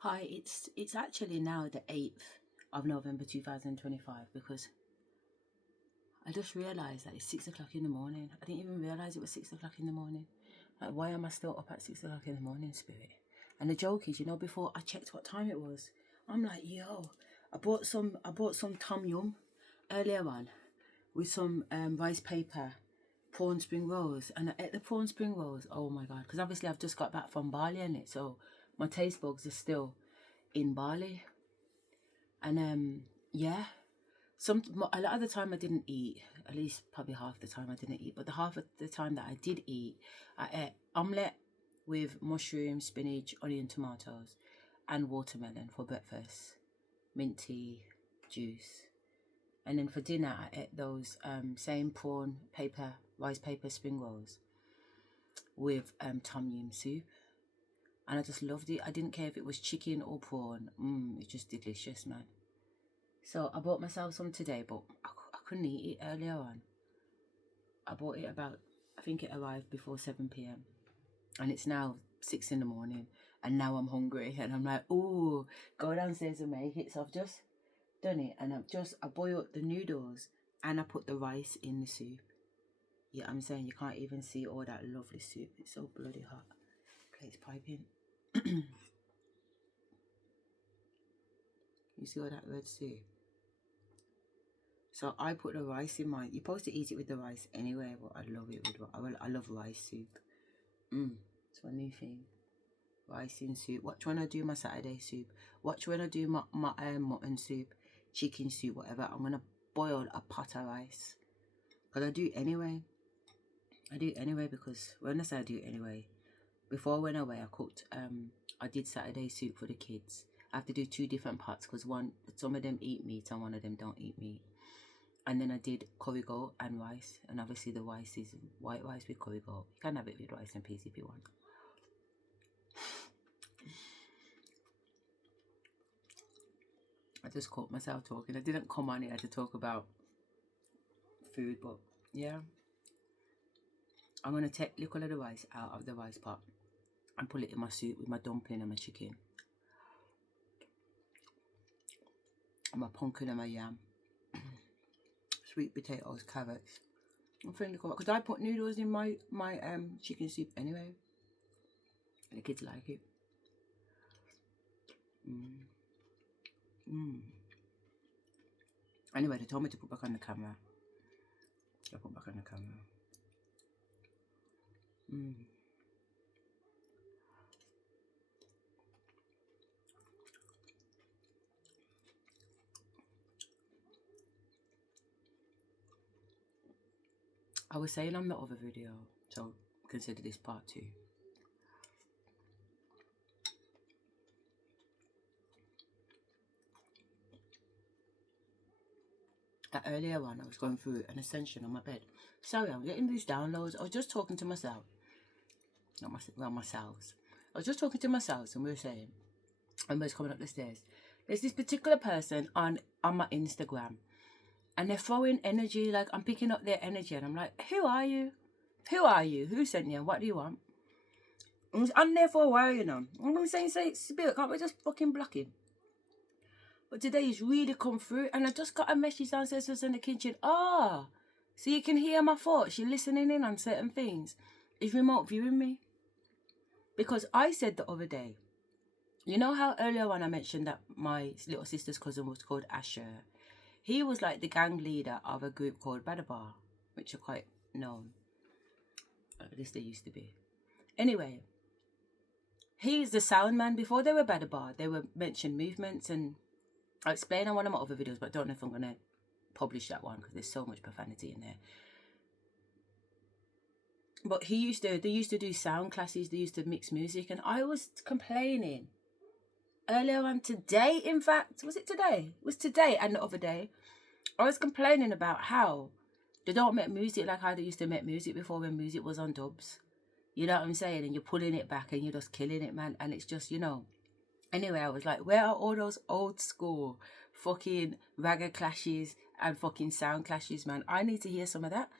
Hi, it's actually now the 8th of November 2025 because I just realised that it's 6 o'clock in the morning. I didn't even realise it was 6 o'clock in the morning. Like, why am I still up at 6 o'clock in the morning, Spirit? And the joke is, before I checked what time it was, I'm like, yo, I bought some tom yum earlier on with some rice paper, prawn spring rolls, and I ate the prawn spring rolls. Oh my god! Because obviously I've just got back from Bali and it, so my taste buds are still in Bali. And yeah, a lot of the time I didn't eat. At least probably half the time I didn't eat. But the half of the time that I did eat, I ate omelette with mushrooms, spinach, onion, tomatoes, and watermelon for breakfast. Mint tea, juice, and then for dinner I ate those same rice paper spring rolls with tom yum soup, and I just loved it. I didn't care if it was chicken or prawn. It's just delicious, man. So I bought myself some today, but I couldn't eat it earlier on. I bought it I think it arrived before 7 p.m. And it's now 6 in the morning. And now I'm hungry. And I'm like, ooh, go downstairs and make it. So I've just done it. And I boiled the noodles and I put the rice in the soup. Yeah, I'm saying you can't even see all that lovely soup. It's so bloody hot. Plate's piping. You see all that red soup? So I put the rice in mine. You're supposed to eat it with the rice anyway, but I love it with. I love rice soup. It's my new thing. Rice in soup. Watch when I do my Saturday soup. Watch when I do my mutton soup, chicken soup, whatever. I'm gonna boil a pot of rice. Cause I do it anyway. I do it anyway because when I say I do it anyway, before I went away, I did Saturday soup for the kids. I have to do 2 different pots because some of them eat meat and one of them don't eat meat. And then I did curry goat and rice. And obviously the rice is white rice with curry goat. You can have it with rice and peas if you want. I just caught myself talking. I didn't come on here to talk about food, but yeah. I'm going to take a little of the rice out of the rice pot and put it in my soup with my dumpling and my chicken. And my pumpkin and my yam. Sweet potatoes, carrots. I'm feeling cool because I put noodles in my chicken soup anyway. And the kids like it. Anyway, they told me to put back on the camera. I put back on the camera. I was saying on the other video, so consider this part 2. Earlier on, I was going through an ascension on my bed. Sorry, I'm getting these downloads. I was just talking to myself. Not myself. I was just talking to myself, and we were saying, and we was coming up the stairs. There's this particular person on my Instagram, and they're throwing energy, like I'm picking up their energy, and I'm like, who are you? Who are you? Who sent you? What do you want? I'm there for a while, I'm saying, Spirit, can't we just fucking block him? But today he's really come through, and I just got a message downstairs was in the kitchen. So you can hear my thoughts. You're listening in on certain things. He's remote viewing me. Because I said the other day, you know how earlier on I mentioned that my little sister's cousin was called Asherah? He was like the gang leader of a group called Badabar, which are quite known. At least they used to be. Anyway, he's the sound man. Before they were Badabar, they were mentioned movements, and I'll explain on one of my other videos, but I don't know if I'm going to publish that one because there's so much profanity in there. But they used to do sound classes, they used to mix music, and I was complaining earlier on today, in fact, was it today? It was today and the other day. I was complaining about how they don't make music like how they used to make music before when music was on dubs. You know what I'm saying? And you're pulling it back and you're just killing it, man. And it's just, Anyway, I was like, where are all those old school fucking ragga clashes and fucking sound clashes, man? I need to hear some of that.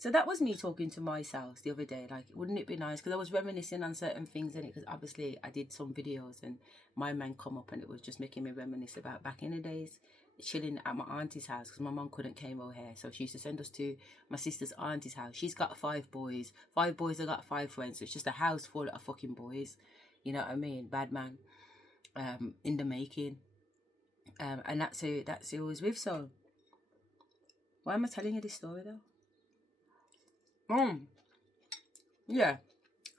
So that was me talking to myself the other day. Like, wouldn't it be nice? Because I was reminiscing on certain things in it. Because obviously I did some videos and my man come up and it was just making me reminisce about back in the days, chilling at my auntie's house because my mum couldn't came over here. So she used to send us to my sister's auntie's house. She's got 5 boys. 5 boys, I got 5 friends. So it's just a house full of fucking boys. You know what I mean? Bad man. In the making. And that's who I was with. So why am I telling you this story though? Yeah,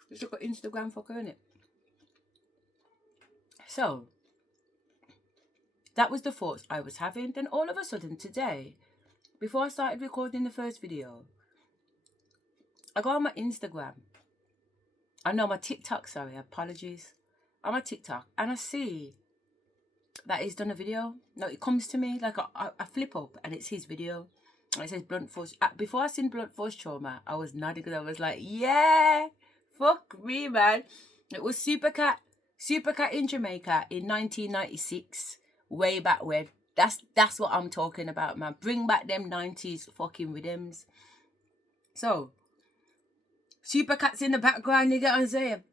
it's like an Instagram fucker, innit? So that was the thoughts I was having. Then all of a sudden today, before I started recording the first video, I go on my Instagram. I know my TikTok, sorry, apologies. On my TikTok, and I see that he's done a video. No, it comes to me, like I flip up and it's his video. And it says blunt force. Before I seen blunt force trauma, I was nodding because I was like, yeah, fuck me, man. It was Supercat in Jamaica in 1996, way back when. That's what I'm talking about, man. Bring back them 90s fucking rhythms. So, Supercat's in the background, you get what I'm saying?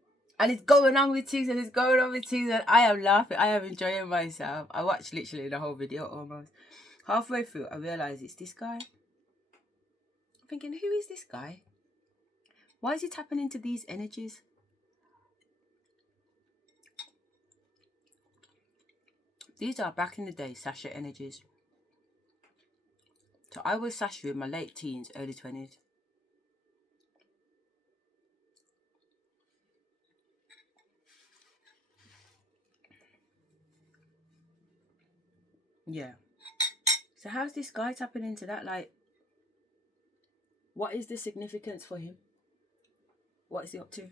And it's going on with things and I am laughing. I am enjoying myself. I watched literally the whole video almost. Halfway through, I realised it's this guy. I'm thinking, who is this guy? Why is he tapping into these energies? These are back in the day Asherah energies. So I was Asherah in my late teens, early 20s. Yeah. So how's this guy tapping into that? Like, what is the significance for him? What is he up to?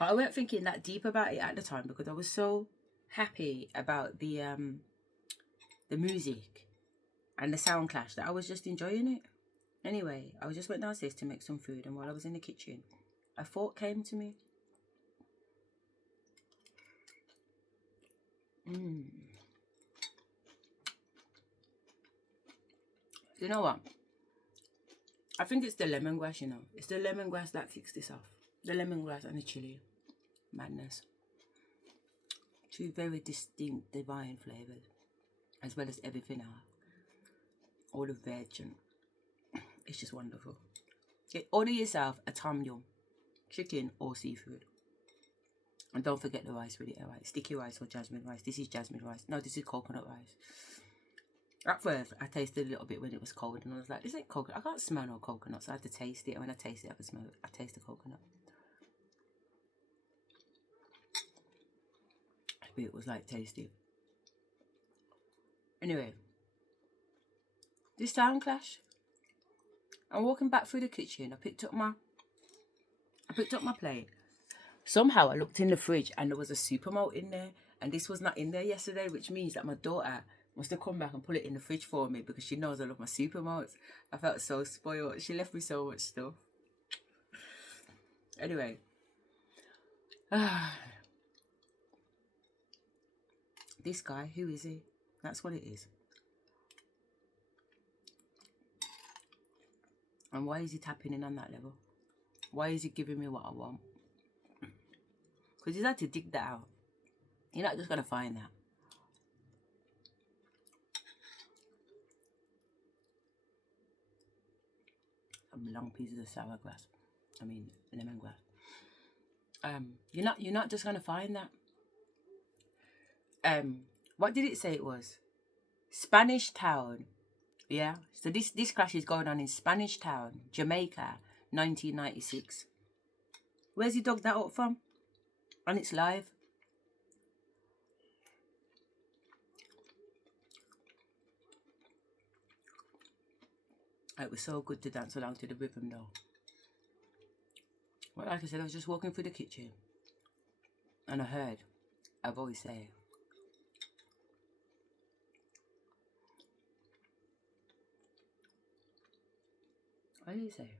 I weren't thinking that deep about it at the time because I was so happy about the music and the sound clash that I was just enjoying it. Anyway, I just went downstairs to make some food, and while I was in the kitchen, a thought came to me. You know what? I think it's the lemongrass, you know. It's the lemongrass that kicks this off. The lemongrass and the chili. Madness. 2 very distinct, divine flavours. As well as everything else. All the veg and it's just wonderful. Order yourself a tom yum. Chicken or seafood. And don't forget the rice with it, alright? Sticky rice or jasmine rice. This is jasmine rice. No, this is coconut rice. At first, I tasted a little bit when it was cold, and I was like, this ain't coconut. I can't smell no coconut, so I had to taste it. And when I taste it, I can smell it. I taste the coconut. It was like tasty. Anyway, this sound clash. I'm walking back through the kitchen. I picked up my plate. Somehow I looked in the fridge and there was a supermalt in there, and this was not in there yesterday, which means that my daughter must have come back and put it in the fridge for me because she knows I love my supermalts. I felt so spoiled. She left me so much stuff. Anyway. This guy, who is he? That's what it is. And why is he tapping in on that level? Why is he giving me what I want? Because he's had to dig that out. You're not just going to find that. Some long pieces of sour grass. I mean, lemongrass. You're not just going to find that. What did it say it was? Spanish Town. Yeah. So this clash is going on in Spanish Town, Jamaica, 1996. Where's he dug that up from? And it's live. It was so good to dance along to the rhythm though. Well, like I said, I was just walking through the kitchen and I heard a voice say, what did it say?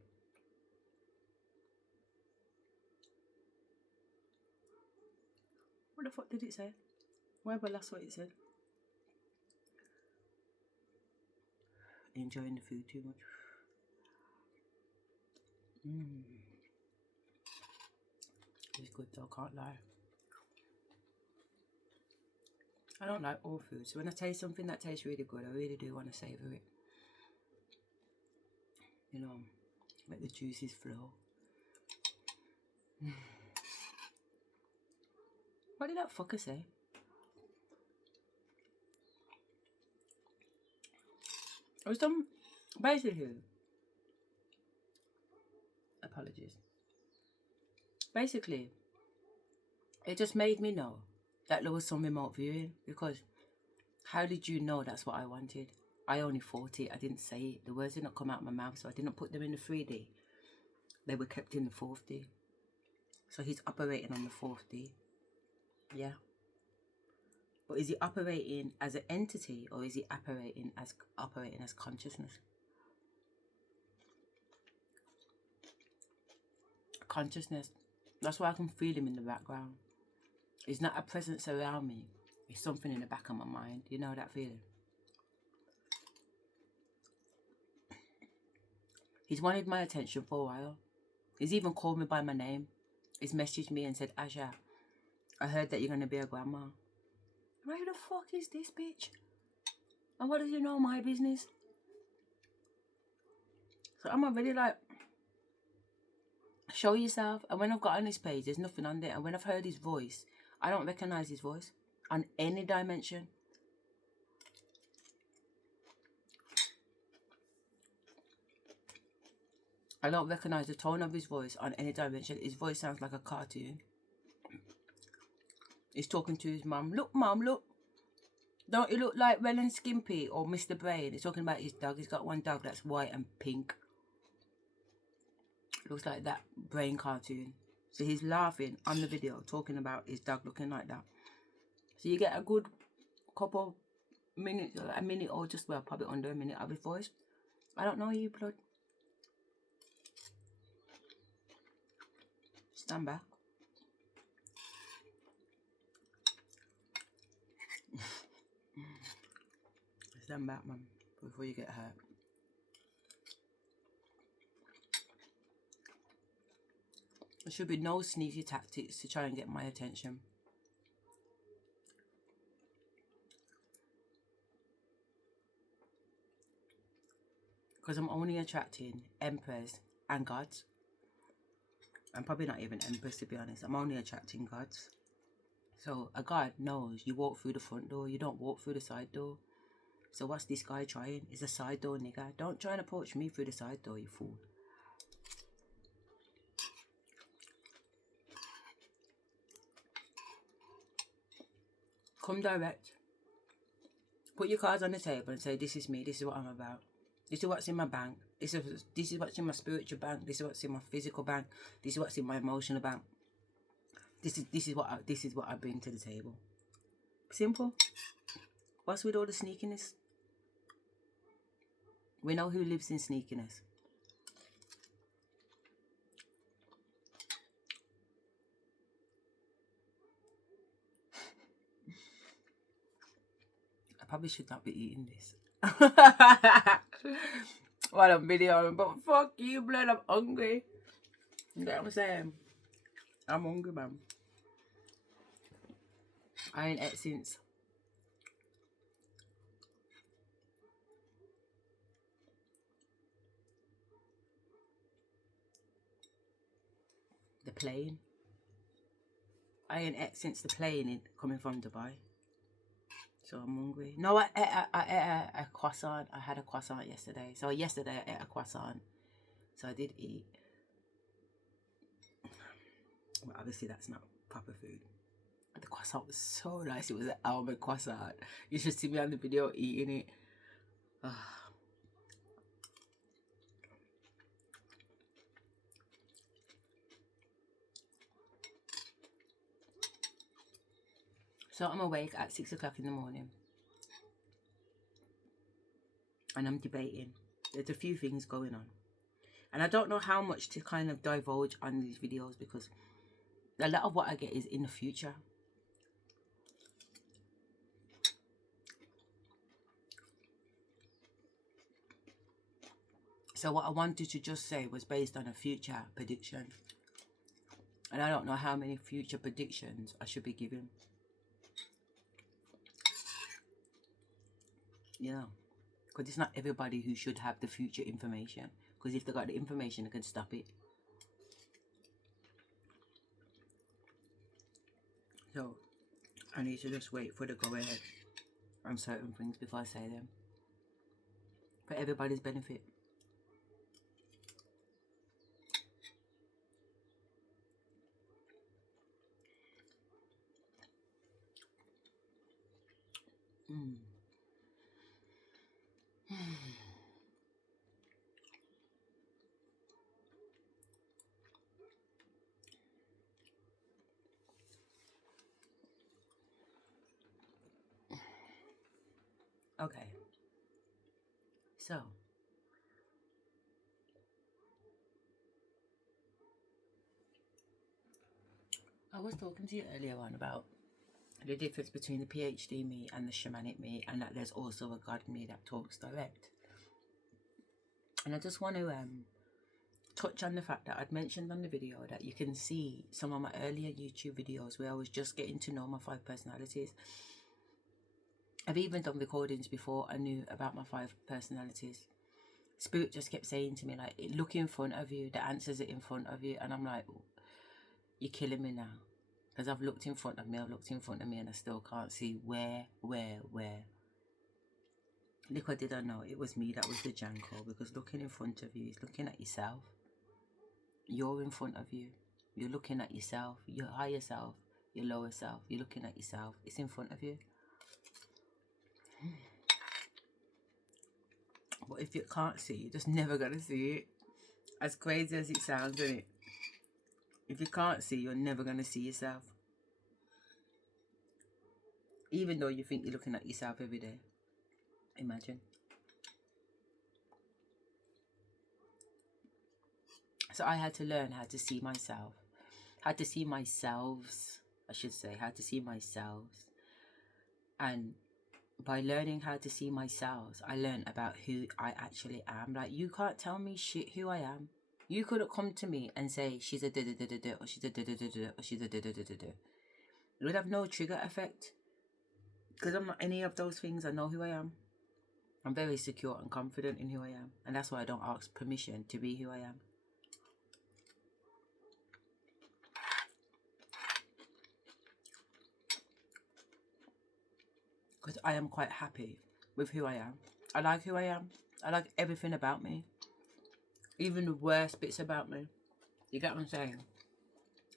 What the fuck did it say? Whatever, that's what it said. Enjoying the food too much. It's good though, can't lie. I don't like all food, so when I taste something that tastes really good, I really do want to savour it. You know, let the juices flow. What did that fucker say? It was some, basically, apologies. Basically, it just made me know that there was some remote viewing, because how did you know that's what I wanted? I only thought it, I didn't say it. The words did not come out of my mouth, so I didn't put them in the 3D. They were kept in the 4D. So he's operating on the 4D. Yeah. But is he operating as an entity, or is he operating as consciousness? Consciousness. That's why I can feel him in the background. It's not a presence around me. It's something in the back of my mind. You know that feeling? He's wanted my attention for a while. He's even called me by my name. He's messaged me and said, Asherah, I heard that you're going to be a grandma. Who the fuck is this bitch? And what does he know my business? So I'm already like, show yourself. And when I've got on his page, there's nothing on there. And when I've heard his voice, I don't recognise his voice on any dimension. I don't recognise the tone of his voice on any dimension. His voice sounds like a cartoon. He's talking to his mum. Look, mum, look. Don't you look like Ren and Skimpy or Mr. Brain? He's talking about his dog. He's got one dog that's white and pink. Looks like that Brain cartoon. So he's laughing on the video, talking about his dog looking like that. So you get a good couple minutes, a minute or just, well, probably under a minute of his voice. I don't know you, blood. Stand back. Stand back, man, before you get hurt. There should be no sneaky tactics to try and get my attention. Because I'm only attracting emperors and gods. I'm probably not even empress, to be honest. I'm only attracting gods. So a god knows you walk through the front door, you don't walk through the side door. So what's this guy trying? It's a side door, nigga. Don't try and approach me through the side door, you fool. Come direct. Put your cards on the table and say, this is me, this is what I'm about. This is what's in my bank. This is what's in my spiritual bank. This is what's in my physical bank. This is what's in my emotional bank. This is what I bring to the table. Simple. What's with all the sneakiness? We know who lives in sneakiness. I probably should not be eating this. While I'm videoing, but fuck you, blood, I'm hungry. You know what I'm saying? I'm hungry, man. I ain't ate since the plane. I ain't ate since the plane coming from Dubai. So I'm hungry. No, I ate a croissant. I had a croissant yesterday. So yesterday I ate a croissant. So I did eat. Well, obviously that's not proper food. The croissant was so nice. It was an almond croissant. You should see me on the video eating it. So I'm awake at 6 o'clock in the morning. And I'm debating. There's a few things going on. And I don't know how much to kind of divulge on these videos, because a lot of what I get is in the future. So what I wanted to just say was based on a future prediction. And I don't know how many future predictions I should be giving. Yeah. Because it's not everybody who should have the future information. Because if they got the information, they can stop it. So I need to just wait for the go ahead on certain things before I say them. For everybody's benefit. Okay. So I was talking to you earlier on about the difference between the PhD me and the shamanic me, and that there's also a God me that talks direct. And I just want to touch on the fact that I'd mentioned on the video that you can see some of my earlier YouTube videos where I was just getting to know my 5 personalities. I've even done recordings before I knew about my 5 personalities. Spirit just kept saying to me, like, look in front of you, the answers are in front of you. And I'm like, you're killing me now. Because I've looked in front of me, and I still can't see where. Little did I know it was me that was the Janko, because looking in front of you is looking at yourself. You're in front of you. You're looking at yourself, your higher self, your lower self. You're looking at yourself. It's in front of you. But if you can't see, you're just never going to see it. As crazy as it sounds, isn't it? If you can't see, you're never going to see yourself. Even though you think you're looking at yourself every day. Imagine. So I had to learn how to see myself. How to see myselves, I should say. How to see myselves. And by learning how to see myself, I learned about who I actually am. Like, you can't tell me shit who I am. You couldn't come to me and say, she's a da-da-da-da-da, or she's a da-da-da-da-da, or she's a da-da-da-da-da. It would have no trigger effect. Because I'm not any of those things. I know who I am. I'm very secure and confident in who I am. And that's why I don't ask permission to be who I am. Because I am quite happy with who I am. I like who I am. I like everything about me. Even the worst bits about me. You get what I'm saying?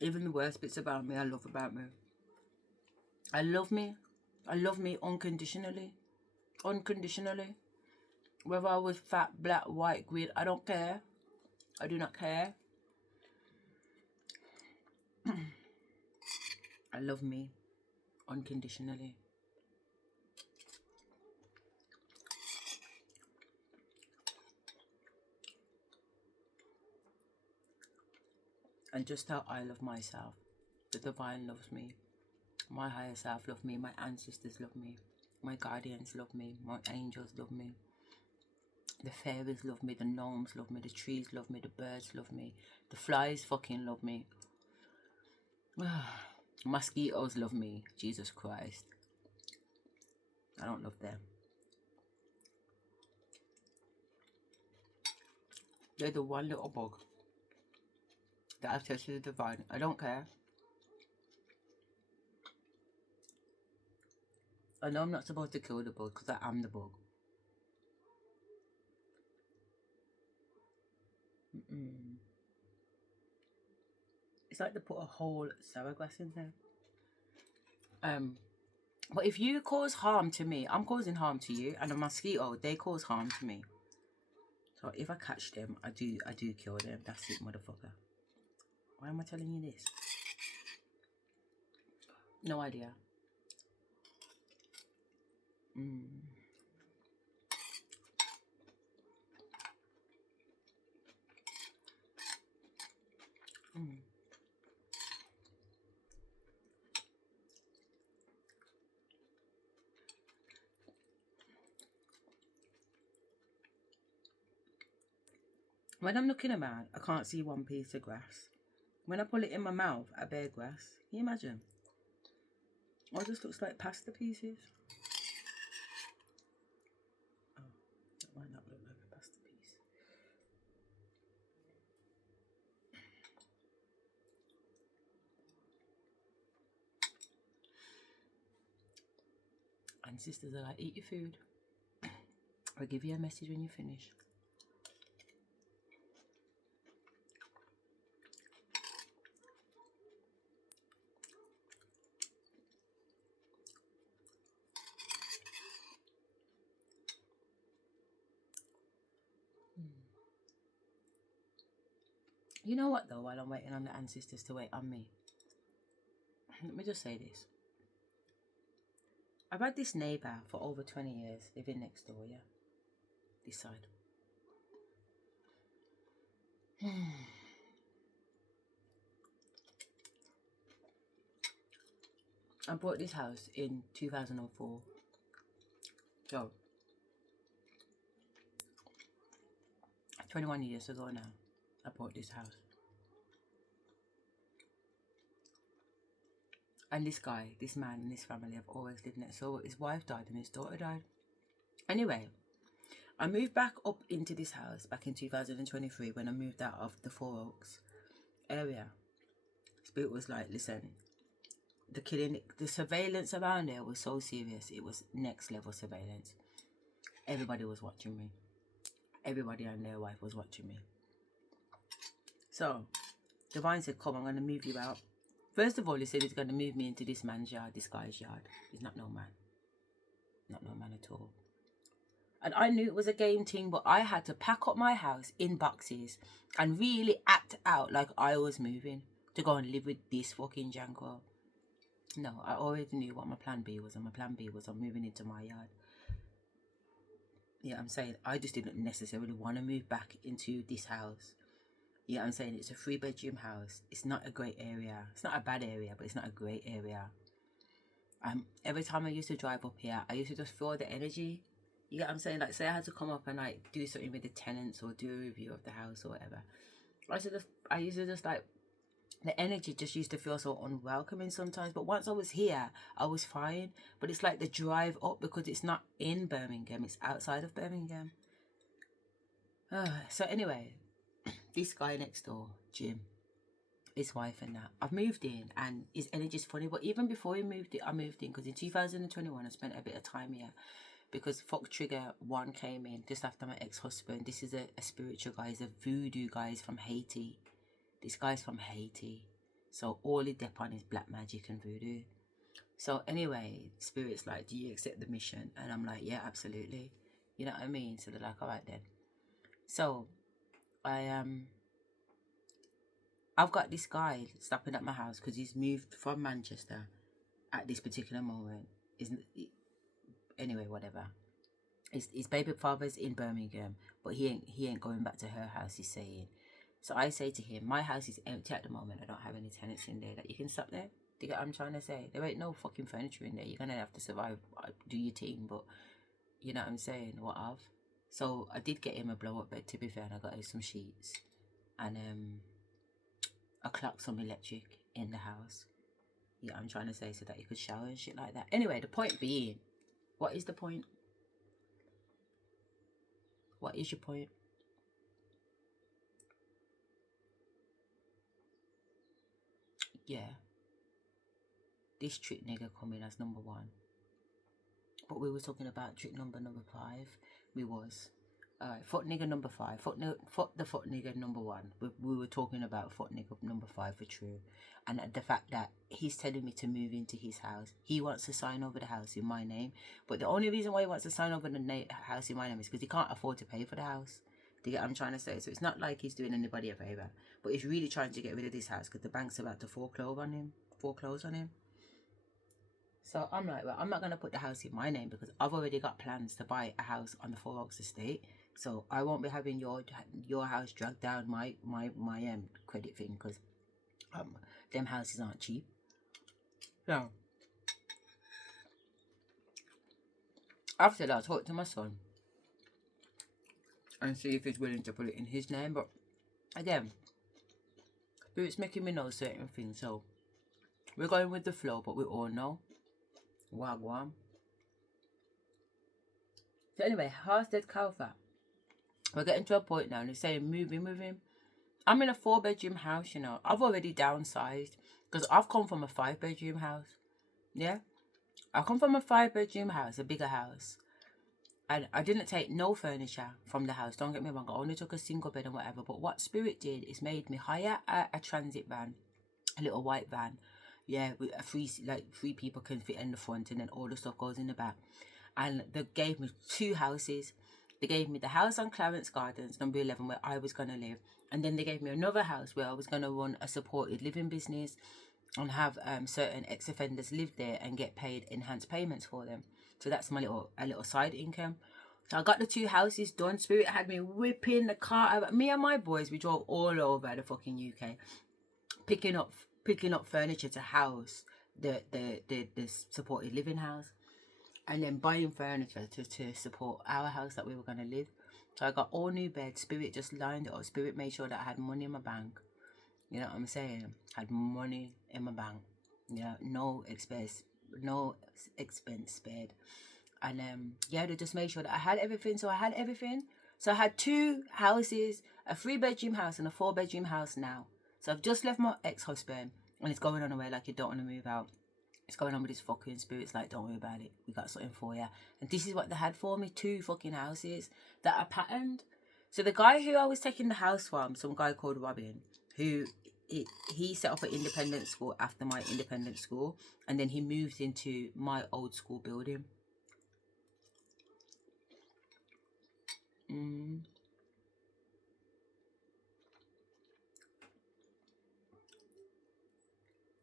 Even the worst bits about me, I love about me. I love me. I love me unconditionally. Unconditionally. Whether I was fat, black, white, green, I don't care. I do not care. I love me unconditionally. And just how I love myself. The divine loves me. My higher self loves me. My ancestors love me. My guardians love me. My angels love me. The fairies love me. The gnomes love me. The trees love me. The birds love me. The flies fucking love me. Mosquitoes love me. Jesus Christ. I don't love them. They're the one little bug that I've tested the divine. I don't care. I know I'm not supposed to kill the bug because I am the bug. It's like they put a whole sour grass in there. But if you cause harm to me, I'm causing harm to you. And a mosquito, they cause harm to me. So if I catch them, I do kill them. That's it, motherfucker. Why am I telling you this? No idea. When I'm looking around, I can't see one piece of grass. When I pull it in my mouth, I bear grass. Can you imagine? Or it just looks like pasta pieces. Oh, that might not look like a pasta piece. And sisters are like, eat your food. I'll give you a message when you finish. You know what though, while I'm waiting on the ancestors to wait on me, let me just say this. I've had this neighbour for over 20 years living next door, yeah? This side. I bought this house in 2004. So, 21 years ago now, I bought this house. And this guy, this man and his family have always lived next door. His wife died and his daughter died. Anyway, I moved back up into this house back in 2023 when I moved out of the Four Oaks area. Spirit was like, listen, the killing, the surveillance around there was so serious. It was next level surveillance. Everybody was watching me. Everybody and their wife was watching me. So, Divine said, come, I'm going to move you out. First of all, he said he's going to move me into this man's yard, this guy's yard. He's not no man. Not no man at all. And I knew it was a game thing, but I had to pack up my house in boxes and really act out like I was moving to go and live with this fucking Janko. No, I already knew what my plan B was, and my plan B was I'm moving into my yard. Yeah, I'm saying I just didn't necessarily want to move back into this house. Yeah, I'm saying it's a 3-bedroom house. It's not a great area. It's not a bad area, but it's not a great area. Every time I used to drive up here, I used to just feel the energy. You get what I'm saying? Like, say I had to come up and like do something with the tenants or do a review of the house or whatever. I used to just like, the energy just used to feel so unwelcoming sometimes. But once I was here, I was fine. But it's like the drive up, because it's not in Birmingham, it's outside of Birmingham. So anyway, this guy next door, Jim, his wife and that, I've moved in and his energy's funny. But even before I moved in, because in 2021 I spent a bit of time here because Fuck Trigger 1 came in just after my ex-husband. This is a spiritual guy, he's a voodoo guy, he's from Haiti. This guy's from Haiti, so all he dep on is black magic and voodoo. So anyway, Spirit's like, do you accept the mission? And I'm like, yeah, absolutely. You know what I mean? So they're like, all right then. So I've got this guy stopping at my house because he's moved from Manchester at this particular moment. Anyway, whatever. His baby father's in Birmingham, but he ain't going back to her house, he's saying. So I say to him, my house is empty at the moment. I don't have any tenants in there. Like, you can stop there. Do you get what I'm trying to say? There ain't no fucking furniture in there. You're going to have to survive, do your thing, but you know what I'm saying? What of? So I did get him a blow-up bed, to be fair, and I got him some sheets. And a clock, some electric in the house. Yeah, I'm trying to say, so that he could shower and shit like that. Anyway, the point being, what is the point? What is your point? Yeah. This trick nigga coming as number 1. But we were talking about trick number 5. We was. Alright, fuck nigga number 5. Fuck the fuck nigga number 1. We were talking about fuck nigga number 5 for true. And the fact that he's telling me to move into his house. He wants to sign over the house in my name. But the only reason why he wants to sign over the house in my name is because he can't afford to pay for the house. Do you get what I'm trying to say? So it's not like he's doing anybody a favour. But he's really trying to get rid of this house because the bank's about to foreclose on him. So I'm like, well, I'm not going to put the house in my name because I've already got plans to buy a house on the Four Oaks estate. So I won't be having your house dragged down my credit thing because them houses aren't cheap. So after that, I talked to my son and see if he's willing to put it in his name. But again, Spirit's making me know certain things, so we're going with the flow, but we all know. Wagwan. So anyway, house dead cow fat. We're getting to a point now, and they're saying moving. I'm in a 4-bedroom house, you know. I've already downsized because I've come from a 5-bedroom house. Yeah? I come from a 5-bedroom house, a bigger house. And I didn't take no furniture from the house. Don't get me wrong. I only took a single bed and whatever. But what Spirit did is made me hire a transit van, a little white van. Yeah, with a three people can fit in the front, and then all the stuff goes in the back. And they gave me 2 houses. They gave me the house on Clarence Gardens, number 11, where I was going to live. And then they gave me another house where I was going to run a supported living business and have certain ex-offenders live there and get paid enhanced payments for them. So that's my little side income. So I got the 2 houses done. Spirit had me whipping the car. Me and my boys, we drove all over the fucking UK, picking up furniture to house the supported living house, and then buying furniture to support our house that we were going to live. So I got all new beds. Spirit just lined it up. Spirit made sure that I had money in my bank. You know what I'm saying? Had money in my bank. Yeah, no expense spared. And yeah, they just made sure that I had everything. So I had everything. So I had 2 houses, a 3-bedroom house and a 4-bedroom house now. So I've just left my ex-husband, and it's going on away like you don't want to move out. It's going on with his fucking Spirit's like, don't worry about it. We got something for you. And this is what they had for me. 2 fucking houses that are patterned. So the guy who I was taking the house from, some guy called Robin, who he set up an independent school after my independent school, and then he moved into my old school building.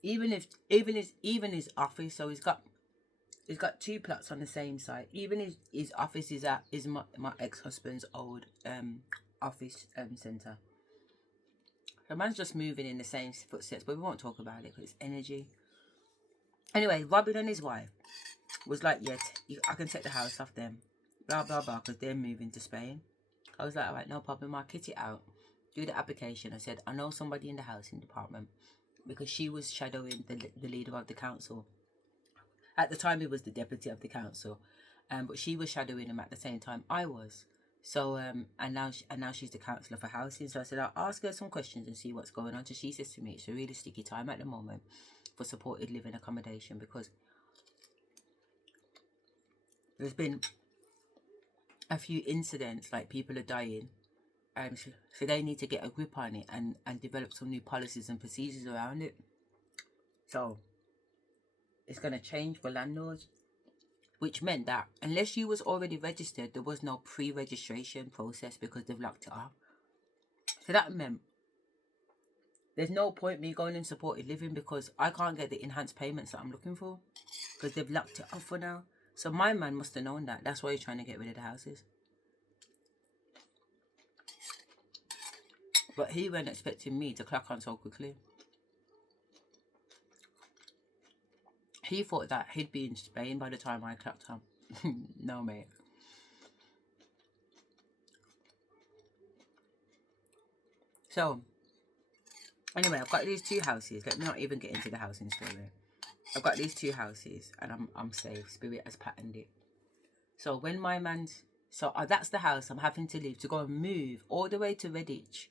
Even his office, so he's got 2 plots on the same site. Even his office is my ex-husband's old office centre. The man's just moving in the same footsteps, but we won't talk about it because it's energy. Anyway, Robin and his wife was like, yeah, I can take the house off them, blah blah blah, because they're moving to Spain. I was like, all right, no problem. I'll kit it out, do the application. I said, I know somebody in the housing department, because she was shadowing the leader of the council. At the time, he was the deputy of the council, but she was shadowing him at the same time I was. So and now she's the councillor for housing. So I said, I'll ask her some questions and see what's going on. So she says to me, it's a really sticky time at the moment for supported living accommodation, because there's been a few incidents, like people are dying. So they need to get a grip on it and develop some new policies and procedures around it. So it's going to change for landlords, which meant that unless you was already registered, there was no pre-registration process because they've locked it off. So that meant there's no point me going in supported living because I can't get the enhanced payments that I'm looking for because they've locked it off for now. So my man must have known that. That's why he's trying to get rid of the houses. But he wasn't expecting me to clock on so quickly. He thought that he'd be in Spain by the time I clocked on. No, mate. So, anyway, I've got these 2 houses. Let me not even get into the housing story. I've got these 2 houses and I'm safe. Spirit has patterned it. So when my man's... So that's the house I'm having to leave to go and move all the way to Redditch,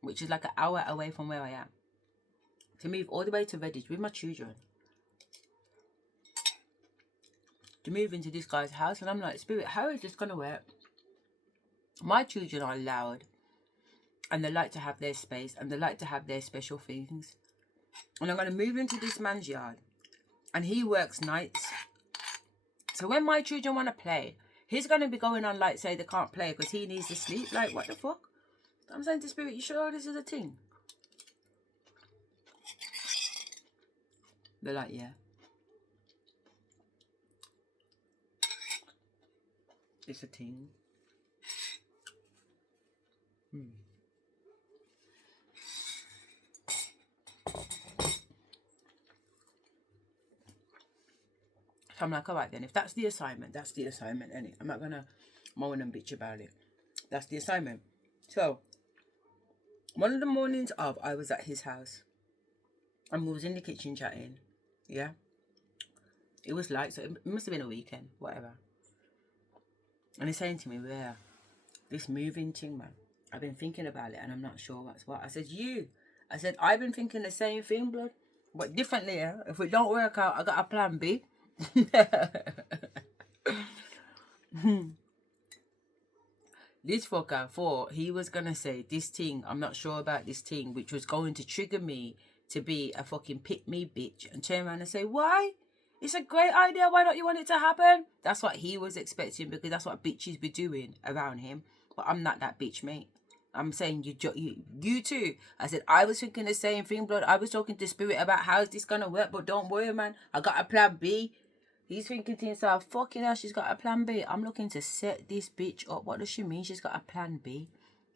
which is like an hour away from where I am. To move all the way to Redditch with my children. To move into this guy's house. And I'm like, Spirit, how is this going to work? My children are loud. And they like to have their space. And they like to have their special things. And I'm going to move into this man's yard. And he works nights. So when my children want to play, he's going to be going on like, say they can't play because he needs to sleep. Like, what the fuck? I'm saying to Spirit, you sure this is a thing? They're like, yeah. It's a thing. So I'm like, all right then, if that's the assignment, innit? I'm not going to moan and bitch about it. That's the assignment. So, One of the mornings of, I was at his house and we was in the kitchen chatting. Yeah. It was light, so it must have been a weekend, whatever. And he's saying to me, "Yeah, this moving thing, man. I've been thinking about it and I'm not sure what's what." I said, I said, "I've been thinking the same thing, blood. But differently, yeah. If it don't work out, I got a plan B." This fucker thought he was gonna say this thing, I'm not sure about this thing, which was going to trigger me to be a fucking pick me bitch and turn around and say, "Why? It's a great idea. Why don't you want it to happen?" That's what he was expecting, because that's what bitches be doing around him. But I'm not that bitch, mate. I'm saying you too. I said I was thinking the same thing, blood. I was talking to Spirit about how's this gonna work, but don't worry, man. I got a plan B. He's thinking to himself, "Fucking hell, she's got a plan B. I'm looking to set this bitch up. What does she mean she's got a plan B?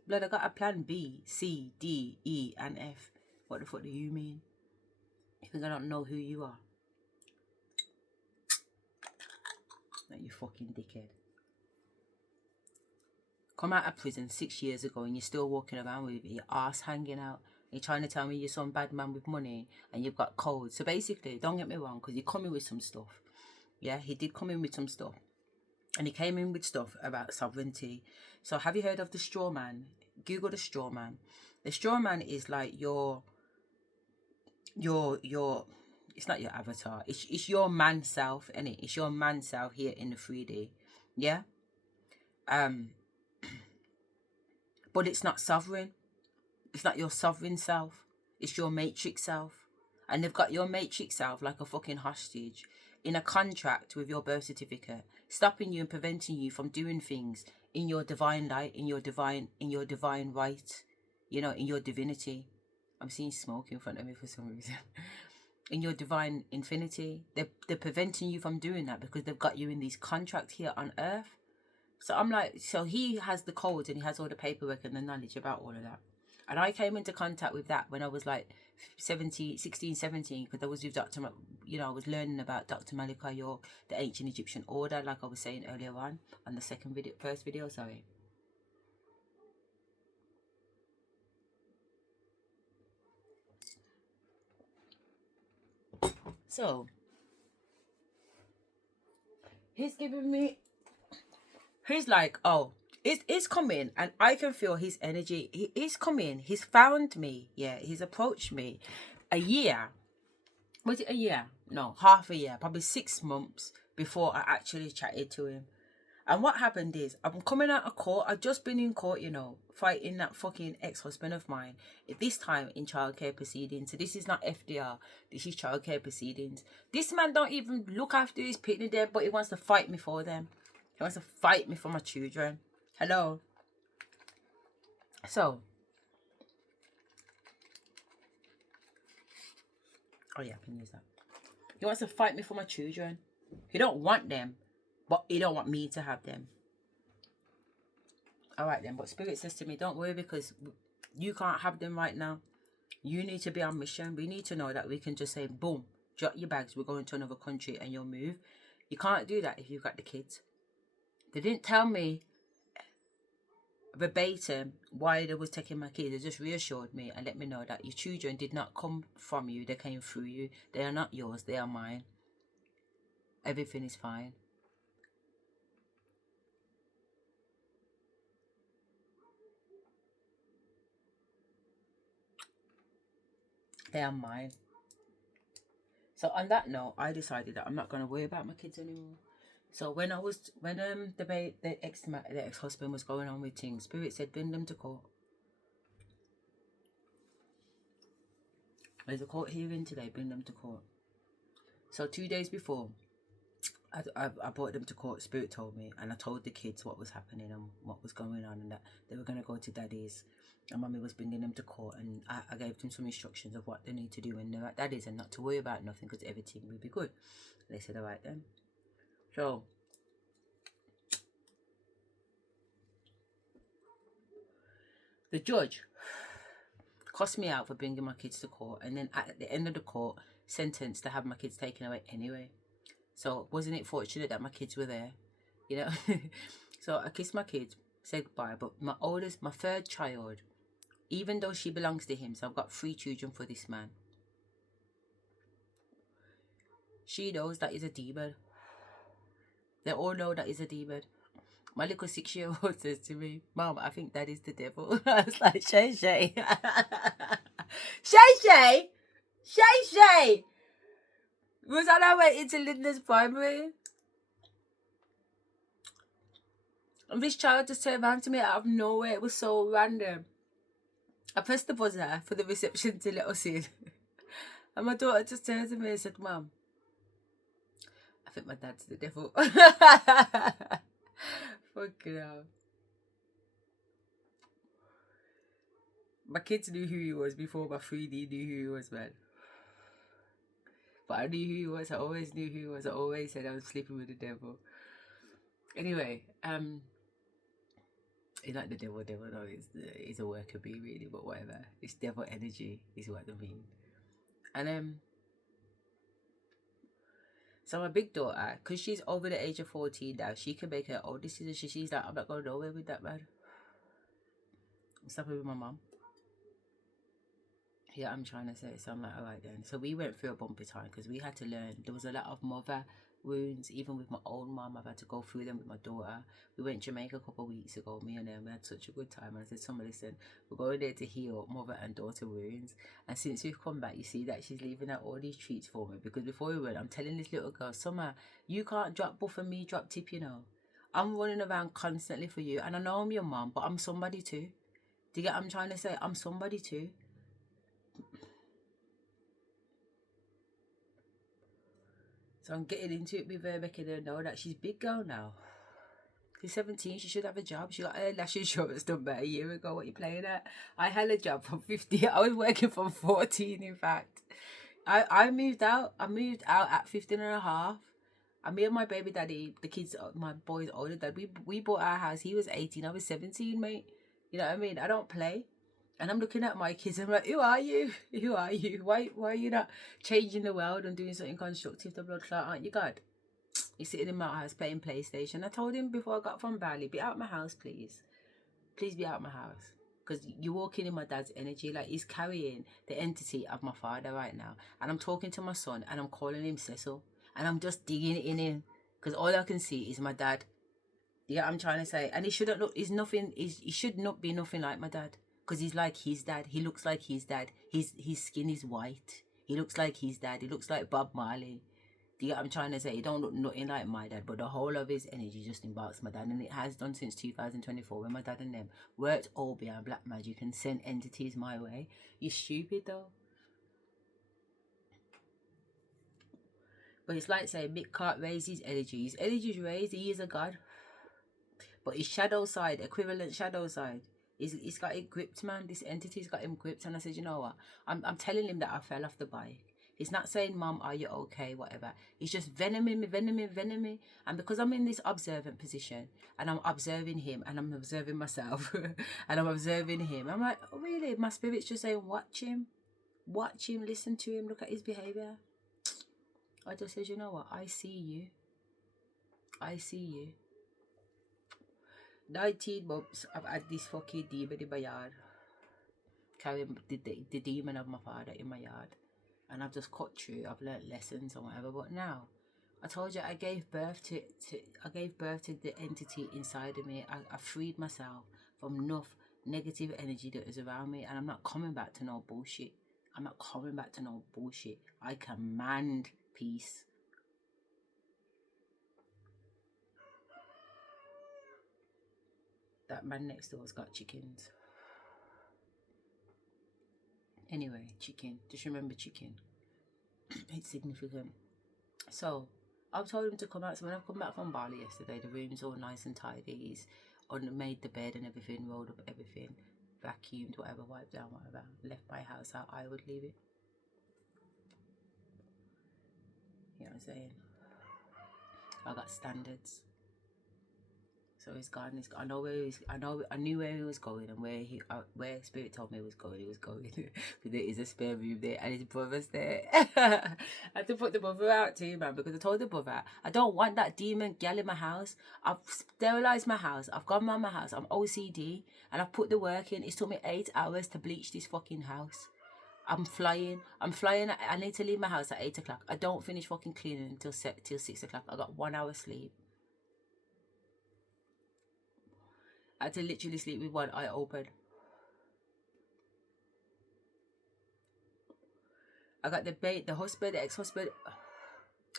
Blood, I got a plan B, C, D, E, and F. What the fuck do you mean? You think I don't know who you are? Like, you fucking dickhead. Come out of prison 6 years ago and you're still walking around with your ass hanging out. You're trying to tell me you're some bad man with money and you've got codes. So basically, don't get me wrong, because you come in with some stuff. Yeah, he did come in with some stuff. And he came in with stuff about sovereignty. So have you heard of the straw man? Google the straw man. The straw man is like your it's not your avatar. It's your man self, innit? It's your man self here in the 3D. Yeah? But it's not sovereign. It's not your sovereign self. It's your matrix self. And they've got your matrix self like a fucking hostage in a contract with your birth certificate, stopping you and preventing you from doing things in your divine light, in your divine right, you know, in your divinity. I'm seeing smoke in front of me for some reason. In your divine infinity. They're preventing you from doing that because they've got you in these contracts here on earth. So I'm like, so he has the codes and he has all the paperwork and the knowledge about all of that. And I came into contact with that when I was like 16, 17, because I was with Dr. I was learning about Dr. Malika York, the ancient Egyptian order, like I was saying earlier on the first video, sorry. So, he's like, oh, it's coming, and I can feel his energy. He's coming. He's found me. Yeah, he's approached me a year. Was it a year? No, half a year, probably 6 months before I actually chatted to him. And what happened is, I'm coming out of court. I've just been in court, fighting that fucking ex-husband of mine. This time in childcare proceedings. So this is not FDR. This is childcare proceedings. This man don't even look after his pitney there, but he wants to fight me for them. He wants to fight me for my children. Hello. So. Oh yeah, I can use that. He wants to fight me for my children. He don't want them, but he don't want me to have them. All right then, but Spirit says to me, don't worry, because you can't have them right now. You need to be on mission. We need to know that we can just say, boom, drop your bags, we're going to another country and you'll move. You can't do that if you've got the kids. They didn't tell me verbatim why they was taking my kids. They just reassured me and let me know that your children did not come from you, they came through you. They are not yours, they are mine. Everything is fine. They are mine. So on that note, I decided that I'm not going to worry about my kids anymore. So when the ex-husband was going on with things, Spirit said, bring them to court. There's a court hearing today, bring them to court. So 2 days before I brought them to court, Spirit told me, and I told the kids what was happening and what was going on, and that they were going to go to Daddy's, and Mummy was bringing them to court, and I gave them some instructions of what they need to do when they're at Daddy's and not to worry about nothing because everything will be good. They said, all right then. So the judge cost me out for bringing my kids to court, and then at the end of the court, sentenced to have my kids taken away anyway. So wasn't it fortunate that my kids were there, So I kissed my kids, said goodbye. But my third child, even though she belongs to him. So I've got 3 children for this man. She knows that he's a demon. They all know that he's a demon. My little 6-year-old says to me, Mom, I think that is the devil. I was like, Shay Shay. Shay Shay! Shay Shay! Was on our way into Linda's primary. And this child just turned around to me out of nowhere. It was so random. I pressed the buzzer for the reception to let us in. And my daughter just turned to me and said, Mum, I think my dad's the devil. Fucking hell. My kids knew who he was before my 3D knew who he was, man. But I knew who he was. I always knew who he was. I always said I was sleeping with the devil. Anyway, it's like the devil, no, it's a worker bee really, but whatever. It's devil energy is what I mean. And so my big daughter, because she's over the age of 14 now, she can make her own decisions. She's like, I'm not going nowhere with that man. I'm stopping with my mum. Yeah, I'm trying to say. So I'm like, all right then. So we went through a bumpy time because we had to learn. There was a lot of mother wounds, even with my own mum. I've had to go through them with my daughter. We went to Jamaica a couple of weeks ago, me and them. We had such a good time. And I said, somebody, listen, we're going there to heal mother and daughter wounds. And since we've come back, you see that she's leaving out all these treats for me. Because before we went, I'm telling this little girl, Summer, you can't drop buff and me drop tip, you know. I'm running around constantly for you. And I know I'm your mum, but I'm somebody too. Do you get what I'm trying to say? I'm somebody too. So I'm getting into it with her, making her know that she's big girl now. She's 17, she should have a job. She got her lash insurance done about a year ago. What are you playing at? I had a job from 50. I was working from 14, in fact. I moved out. I moved out at 15 and a half. And me and my baby daddy, the kids, my boy's older dad, we bought our house. He was 18, I was 17, mate. You know what I mean? I don't play. And I'm looking at my kids and I'm like, who are you? Who are you? Why are you not changing the world and doing something constructive? The blood clot, aren't you God? You're sitting in my house playing PlayStation. I told him before I got from Bali, be out of my house, please. Please be out of my house. Because you're walking in my dad's energy. Like, he's carrying the entity of my father right now. And I'm talking to my son and I'm calling him Cecil. And I'm just digging in him. Because all I can see is my dad. Yeah, I'm trying to say. And he shouldn't look, he should not be nothing like my dad. Because he's like his dad. He looks like his dad. His skin is white. He looks like his dad. He looks like Bob Marley. Do you get what I'm trying to say? He don't look nothing like my dad, but the whole of his energy just embarks my dad. And it has done since 2024 when my dad and them worked all behind black magic and sent entities my way. You're stupid though. But it's like saying Mick can't raise his energy. His energy is raised. He is a god. But his shadow side, equivalent shadow side, he's got it gripped, man. This entity's got him gripped. And I said, you know what? I'm telling him that I fell off the bike. He's not saying, Mom, are you okay, whatever. He's just venoming me. And because I'm in this observant position, and I'm observing him, and I'm observing myself, and I'm observing him, I'm like, oh, really? My spirit's just saying, watch him, listen to him, look at his behaviour. I just said, you know what? I see you. 19 months I've had this fucking demon in my yard. Carrying the demon of my father in my yard. And I've just cut through. I've learnt lessons and whatever. But now, I told you I gave birth to the entity inside of me. I freed myself from enough negative energy that was around me. And I'm not coming back to no bullshit. I command peace. That man next door's got chickens. Anyway, chicken. Just remember chicken. It's significant. So, I've told him to come out. So when I've come back from Bali yesterday, the room's all nice and tidy. He's made the bed and everything, rolled up everything, vacuumed, whatever, wiped down, whatever. Left my house how I would leave it. You know what I'm saying? I got standards. So he's gone. I know where he's. I knew where he was going and where Spirit told me he was going. He was going. Because there is a spare room there and his brother's there. I had to put the brother out too, man, because I told the brother I don't want that demon gal in my house. I've sterilized my house. I've gone around my house. I'm OCD and I've put the work in. It's took me 8 hours to bleach this fucking house. I'm flying. I need to leave my house at 8 o'clock. I don't finish fucking cleaning until 6 o'clock. I got 1 hour sleep. I had to literally sleep with one eye open. I got the husband, the ex-husband,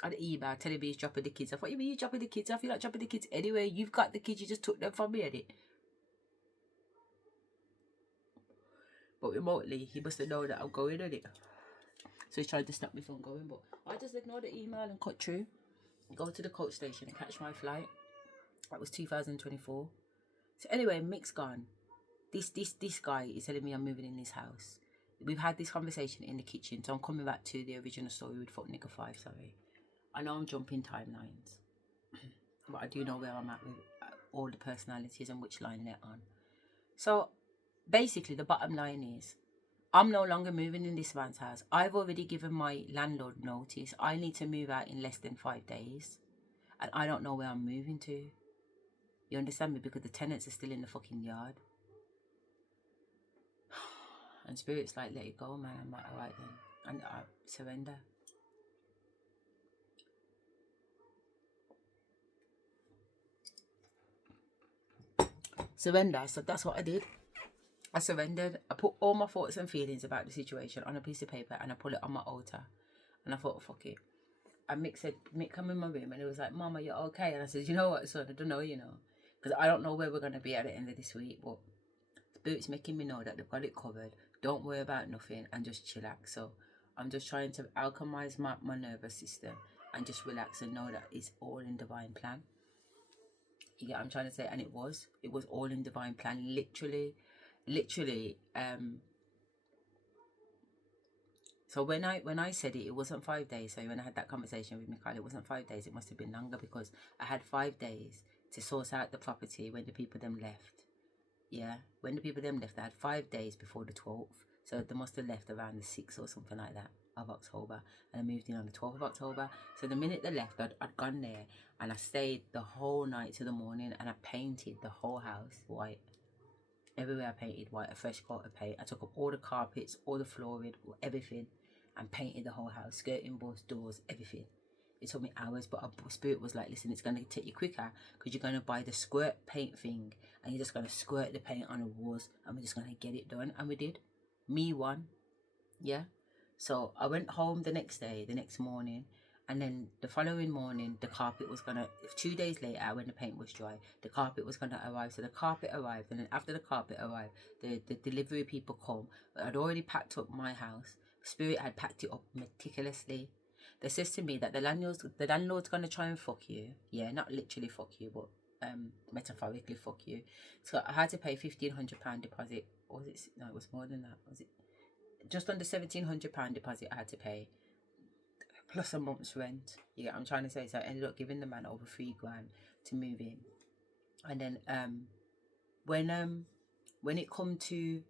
on the email telling me he's dropping the kids off. What you mean you dropping the kids off? You're not dropping the kids anyway. You've got the kids. You just took them from me, innit? But remotely, he must have known that I'm going, innit? So he's trying to stop me from going. But I just ignore the email and cut through. Go to the coach station and catch my flight. That was 2024. So anyway, Mick's gone. This guy is telling me I'm moving in this house. We've had this conversation in the kitchen, so I'm coming back to the original story with Fuck Nigga 5, sorry. I know I'm jumping timelines, but I do know where I'm at with all the personalities and which line they're on. So basically, the bottom line is, I'm no longer moving in this man's house. I've already given my landlord notice. I need to move out in less than 5 days, and I don't know where I'm moving to. You understand me? Because the tenants are still in the fucking yard. And Spirit's like, let it go, man. I'm like, alright then. And I surrender. Surrender. So that's what I did. I surrendered. I put all my thoughts and feelings about the situation on a piece of paper and I put it on my altar. And I thought, oh, fuck it. And Mick said, Mick, come in my room. And he was like, Mama, you're okay? And I said, you know what, son? I don't know, you know. Because I don't know where we're going to be at the end of this week. But Spirit's making me know that they've got it covered. Don't worry about nothing and just chillax. So I'm just trying to alchemize my nervous system and just relax and know that it's all in divine plan. You get what I'm trying to say? And it was all in divine plan. Literally. So when I said it wasn't 5 days. So when I had that conversation with Mikhail, it wasn't 5 days. It must have been longer because I had 5 days to source out the property when the people them left. Yeah, when the people them left, I had 5 days before the 12th. So they must have left around the 6th or something like that of October. And I moved in on the 12th of October. So the minute they left, I'd gone there and I stayed the whole night to the morning and I painted the whole house white. Everywhere I painted white, a fresh coat of paint. I took up all the carpets, all the flooring, everything, and painted the whole house, skirting boards, doors, everything. It took me hours, but Spirit was like, listen, it's going to take you quicker because you're going to buy the squirt paint thing and you're just going to squirt the paint on the walls and we're just going to get it done. And we did. Me one. Yeah. So I went home the next morning, and then the following morning, the carpet was going to, 2 days later when the paint was dry, the carpet was going to arrive. So the carpet arrived, and then after the carpet arrived, the delivery people come. I'd already packed up my house. Spirit had packed it up meticulously. They says to me that the landlord's gonna try and fuck you. Yeah, not literally fuck you, but metaphorically fuck you. So I had to pay £1,500 deposit. Or was it? No, it was more than that. Was it just under £1,700 deposit I had to pay, plus a month's rent? Yeah, I'm trying to say. So I ended up giving the man over £3,000 to move in. And then when it come to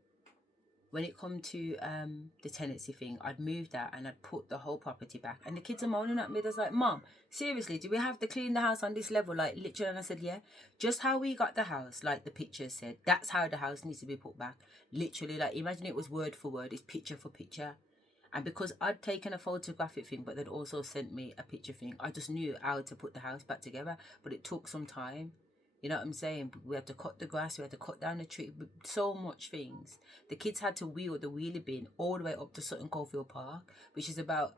the tenancy thing, I'd moved out and I'd put the whole property back, and the kids are moaning at me. They're like, Mom, seriously, do we have to clean the house on this level? Like, literally. And I said, yeah, just how we got the house, like the pictures said, that's how the house needs to be put back. Literally, like, imagine it was word for word, it's picture for picture. And because I'd taken a photographic thing, but they'd also sent me a picture thing, I just knew how to put the house back together. But it took some time. You know what I'm saying? We had to cut the grass, we had to cut down the tree, so much things. The kids had to wheel the wheelie bin all the way up to Sutton Coldfield Park, which is about,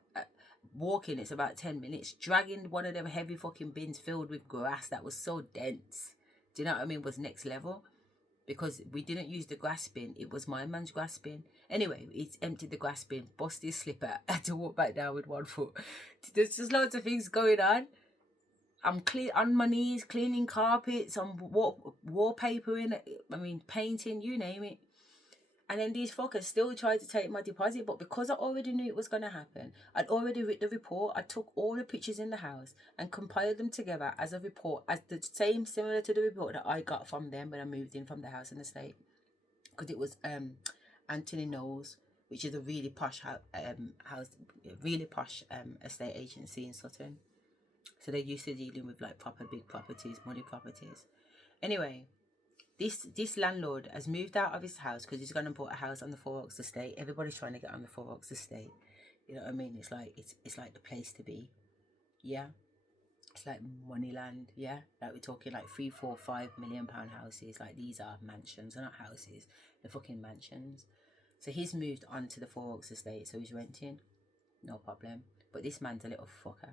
walking, it's about 10 minutes, dragging one of them heavy fucking bins filled with grass that was so dense. Do you know what I mean? Was next level. Because we didn't use the grass bin, it was my man's grass bin. Anyway, it's emptied the grass bin, busted his slipper, had to walk back down with 1 foot. There's just loads of things going on. I'm on my knees, cleaning carpets, I'm wallpapering, painting, you name it. And then these fuckers still tried to take my deposit, but because I already knew it was going to happen, I'd already written the report. I took all the pictures in the house and compiled them together as a report, as the same, similar to the report that I got from them when I moved in from the house and estate. Because it was Anthony Knowles, which is a really posh estate agency in Sutton. So they're used to dealing with like proper big properties, money properties. Anyway, this landlord has moved out of his house because he's going to put a house on the Four Oaks estate. Everybody's trying to get on the Four Oaks estate. You know what I mean? It's like the place to be. Yeah. It's like Moneyland. Yeah. Like we're talking like 3, 4, 5 million pound houses. Like these are mansions. They're not houses. They're fucking mansions. So he's moved on to the Four Oaks estate. So he's renting. No problem. But this man's a little fucker.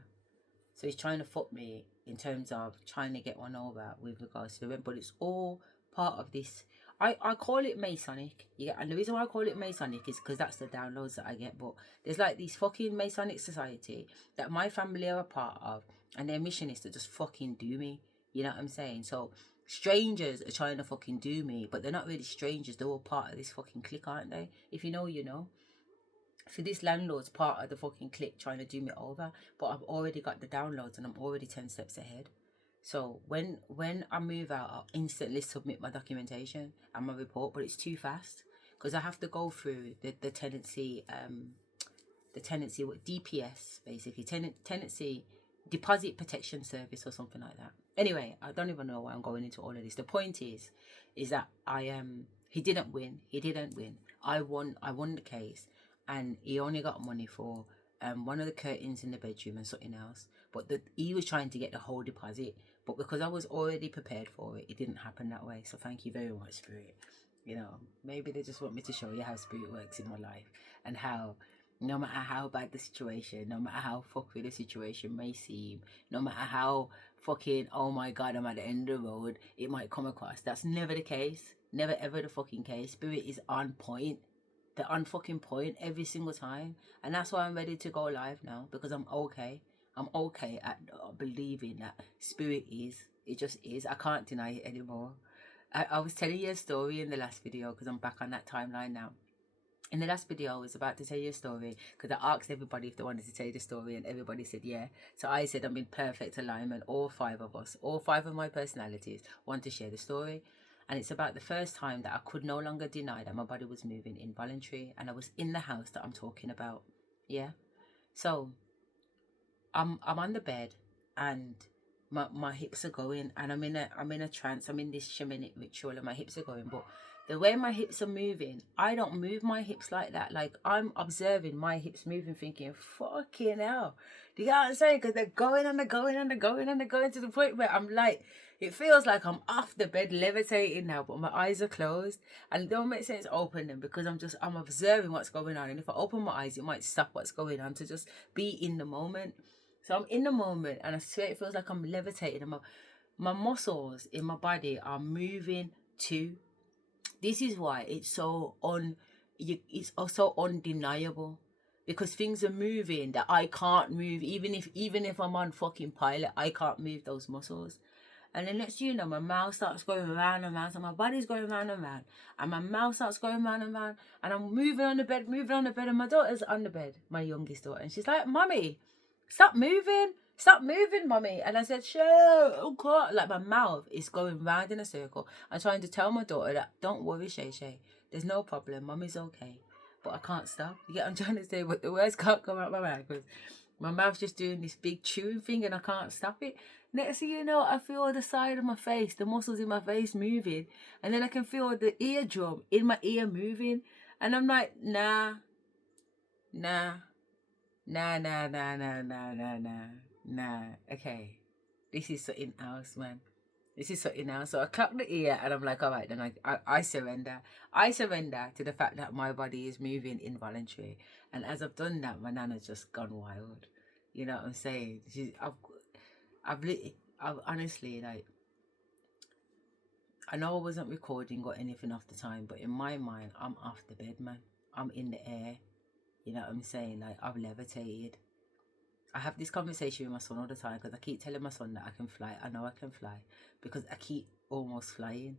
So he's trying to fuck me in terms of trying to get one over with regards to the rent. But it's all part of this. I call it Masonic. Yeah, and the reason why I call it Masonic is because that's the downloads that I get. But there's like these fucking Masonic society that my family are a part of, and their mission is to just fucking do me. You know what I'm saying? So strangers are trying to fucking do me, but they're not really strangers. They're all part of this fucking clique, aren't they? If you know, you know. So this landlord's part of the fucking clique trying to do me over, but I've already got the downloads and I'm already 10 steps ahead. So when I move out, I'll instantly submit my documentation and my report, but it's too fast because I have to go through the tenancy, what DPS basically, tenancy deposit protection service or something like that. Anyway, I don't even know why I'm going into all of this. The point is that he didn't win. I won the case, and he only got money for one of the curtains in the bedroom and something else. But he was trying to get the whole deposit. But because I was already prepared for it, it didn't happen that way. So thank you very much, Spirit. You know, maybe they just want me to show you how Spirit works in my life, and how no matter how bad the situation, no matter how fucked the situation may seem, no matter how fucking, oh my God, I'm at the end of the road, it might come across. That's never the case. Never ever the fucking case. Spirit is on point. They're on fucking point every single time. And that's why I'm ready to go live now, because I'm okay. I'm okay at believing that Spirit is. It just is. I can't deny it anymore. I was telling you a story in the last video because I'm back on that timeline now. In the last video, I was about to tell you a story because I asked everybody if they wanted to tell you the story, and everybody said yeah. So I said I'm in perfect alignment. All 5 of us, all 5 of my personalities want to share the story. And it's about the first time that I could no longer deny that my body was moving involuntary, and I was in the house that I'm talking about. Yeah. So I'm on the bed, and my hips are going, and I'm in a trance. I'm in this shamanic ritual, and my hips are going. But the way my hips are moving, I don't move my hips like that. Like, I'm observing my hips moving, thinking, fucking hell. Do you get what I'm saying? Because they're going and they're going and they're going and they're going to the point where I'm like, it feels like I'm off the bed levitating now, but my eyes are closed, and it don't make sense to open them because I'm observing what's going on. And if I open my eyes, it might stop what's going on to just be in the moment. So I'm in the moment, and I swear it feels like I'm levitating, and my muscles in my body are moving too. This is why it's so it's also undeniable, because things are moving that I can't move. Even if I'm on fucking pilot, I can't move those muscles. And then next, you know, my mouth starts going round and round, so my body's going round and round, and my mouth starts going round and round, and I'm moving on the bed, and my daughter's on the bed, my youngest daughter, and she's like, "Mummy, stop moving, Mummy." And I said, "Sure, oh God." Like, my mouth is going round in a circle. I'm trying to tell my daughter that, don't worry, Shay, there's no problem, Mummy's okay. But I can't stop. You get what I'm trying to say? But the words can't come out my mouth because my mouth's just doing this big chewing thing, and I can't stop it. Next thing you know, I feel the side of my face, the muscles in my face moving, and then I can feel the eardrum in my ear moving, and I'm like, nah. Okay, this is something else, man. This is something else. So I clap the ear, and I'm like, all right, then I surrender. I surrender to the fact that my body is moving involuntary. And as I've done that, my nana's just gone wild. You know what I'm saying? I've honestly, like, I know I wasn't recording or anything off the time, but in my mind, I'm off the bed, man. I'm in the air. You know what I'm saying? Like, I've levitated. I have this conversation with my son all the time because I keep telling my son that I can fly. I know I can fly because I keep almost flying.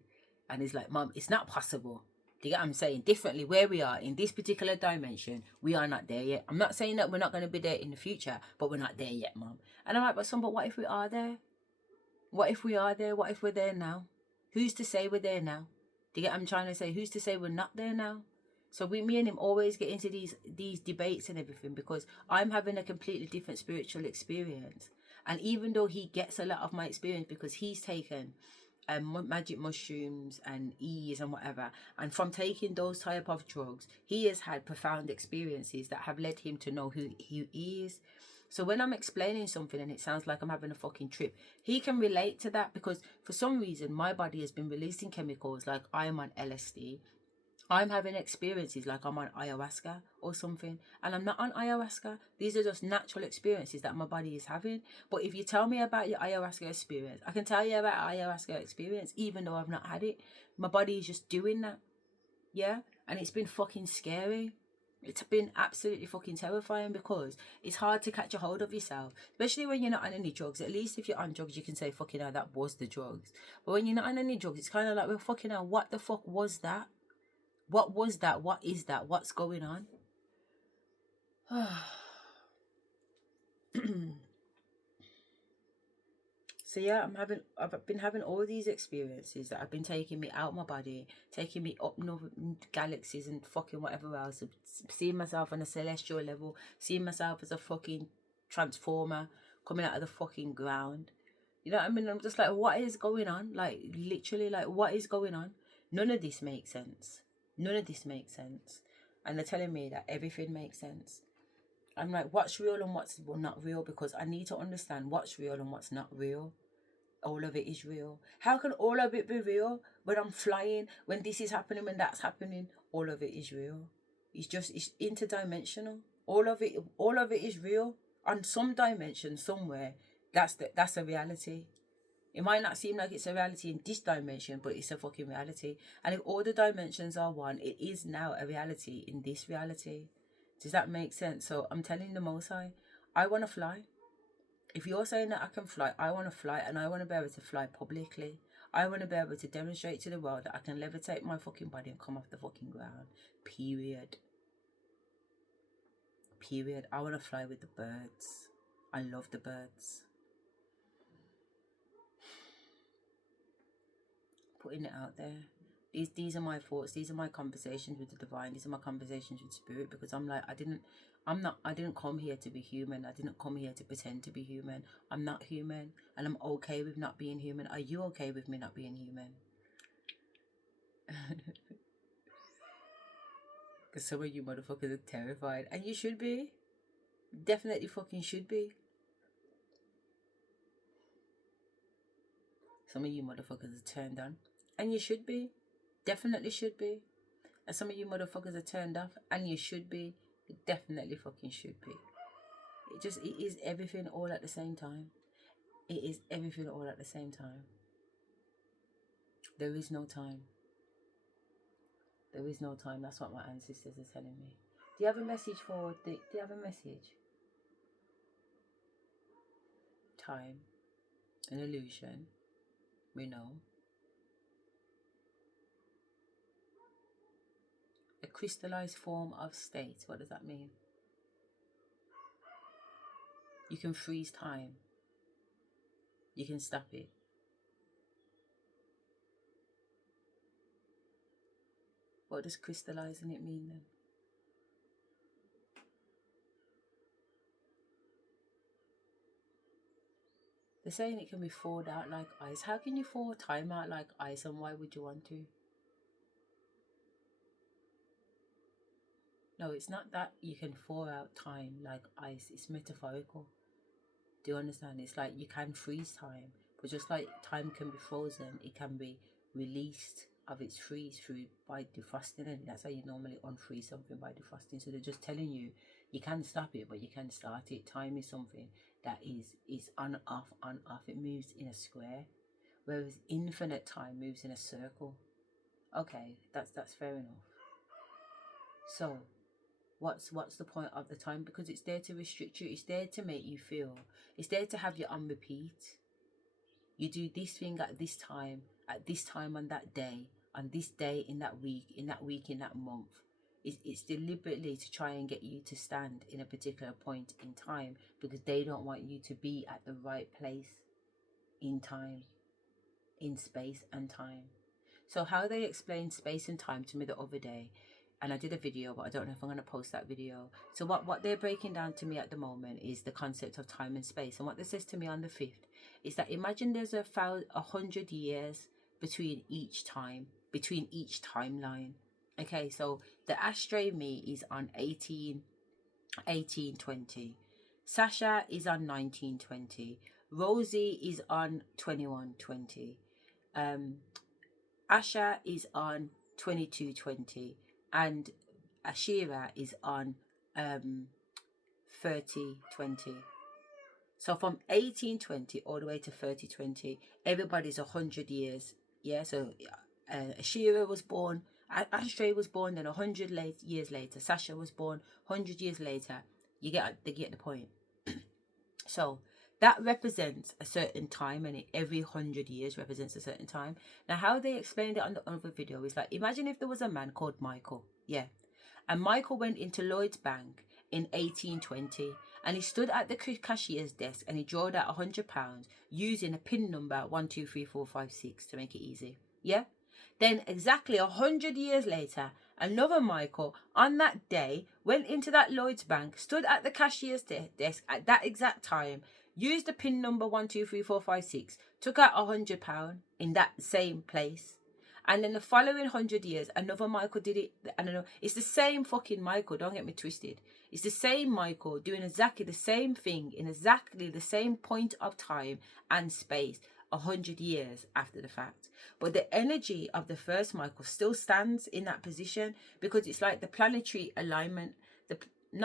And he's like, "Mom, it's not possible." Do you get what I'm saying? Differently, where we are in this particular dimension, we are not there yet. I'm not saying that we're not going to be there in the future, but we're not there yet, Mom. And I'm like, but what if we are there? What if we are there? What if we're there now? Who's to say we're there now? Do you get what I'm trying to say? Who's to say we're not there now? So me and him always get into these debates and everything, because I'm having a completely different spiritual experience. And even though he gets a lot of my experience because he's taken magic mushrooms and E's and whatever, and from taking those type of drugs, he has had profound experiences that have led him to know who he is. So when I'm explaining something and it sounds like I'm having a fucking trip, he can relate to that, because for some reason my body has been releasing chemicals, like I'm on LSD. I'm having experiences like I'm on ayahuasca or something, and I'm not on ayahuasca. These are just natural experiences that my body is having. But if you tell me about your ayahuasca experience, I can tell you about ayahuasca experience even though I've not had it. My body is just doing that. Yeah? And it's been fucking scary. It's been absolutely fucking terrifying, because it's hard to catch a hold of yourself, especially when you're not on any drugs. At least if you're on drugs, you can say, fucking hell, that was the drugs. But when you're not on any drugs, it's kind of like, well, fucking hell, what the fuck was that? What was that? What is that? What's going on? So yeah, I've been having all these experiences that have been taking me out of my body, taking me up galaxies and fucking whatever else, seeing myself on a celestial level, seeing myself as a fucking transformer coming out of the fucking ground. You know what I mean? I'm just like, what is going on? Like, literally, like, what is going on? None of this makes sense. None of this makes sense. And they're telling me that everything makes sense. I'm like, what's real and what's not real? Because I need to understand what's real and what's not real. All of it is real. How can all of it be real when I'm flying, when this is happening, when that's happening? All of it is real. It's interdimensional. All of it is real. On some dimension, somewhere, that's a reality. It might not seem like it's a reality in this dimension, but it's a fucking reality. And if all the dimensions are one, it is now a reality in this reality. Does that make sense? So I'm telling the Most High, I want to fly. If you're saying that I can fly, I want to fly, and I want to be able to fly publicly. I want to be able to demonstrate to the world that I can levitate my fucking body and come off the fucking ground. Period. Period. I want to fly with the birds. I love the birds. Putting it out there. These are my thoughts. These are my conversations with the divine. These are my conversations with spirit, because I'm like, I didn't come here to be human. I didn't come here to pretend to be human. I'm not human, and I'm okay with not being human. Are you okay with me not being human? Because some of you motherfuckers are terrified, and you should be. Definitely fucking should be. Some of you motherfuckers are turned on, and you should be. Definitely should be. And some of you motherfuckers are turned off, and you should be. You definitely fucking should be. It is everything all at the same time. It is everything all at the same time. There is no time. There is no time. That's what my ancestors are telling me. Do you have a message for do you have a message? Time. An illusion. We know. A crystallized form of state. What does that mean? You can freeze time. You can stop it. What does crystallizing it mean then? They're saying it can be thawed out like ice. How can you thaw time out like ice, and why would you want to? No, it's not that you can thaw out time like ice. It's metaphorical. Do you understand? It's like you can freeze time, but just like time can be frozen, it can be released of its freeze through by defrosting, and that's how you normally unfreeze something, by defrosting. So they're just telling you, you can stop it, but you can start it. Time is something that is on off. It moves in a square, whereas infinite time moves in a circle. Okay, that's fair enough. So what's the point of the time? Because it's there to restrict you. It's there to make you feel. It's there to have you on repeat. You do this thing at this time on that day, on this day, in that week, in that month. It's deliberately to try and get you to stand in a particular point in time, because they don't want you to be at the right place in time, in space and time. So how they explained space and time to me the other day, and I did a video, but I don't know if I'm going to post that video. So what they're breaking down to me at the moment is the concept of time and space. And what they says to me on the 5th is that imagine there's 100 years between each timeline. Okay, so the Asherah me is on 1820. Sasha is on 1920. Rosie is on 2120. Asherah is on 2220. And Asherah is on 3020. So from 1820 all the way to 3020, everybody's 100 years. Yeah, so Asherah was born, Asherah was born, then 100 years later, Sasha was born, 100 years later. They get the point. So that represents a certain time, and every 100 years represents a certain time. Now, how they explained it on the other video is like, imagine if there was a man called Michael, yeah, and Michael went into Lloyd's Bank in 1820, and he stood at the cashier's desk and he drawed out £100 using a PIN number 123456 to make it easy, yeah. Then exactly 100 years later, another Michael on that day went into that Lloyd's Bank, stood at the cashier's desk at that exact time, used the PIN number 123456, took out £100 in that same place. And then the following 100 years, another Michael did it. I don't know. It's the same fucking Michael. Don't get me twisted. It's the same Michael doing exactly the same thing in exactly the same point of time and space 100 years after the fact. But the energy of the first Michael still stands in that position, because it's like the planetary alignment.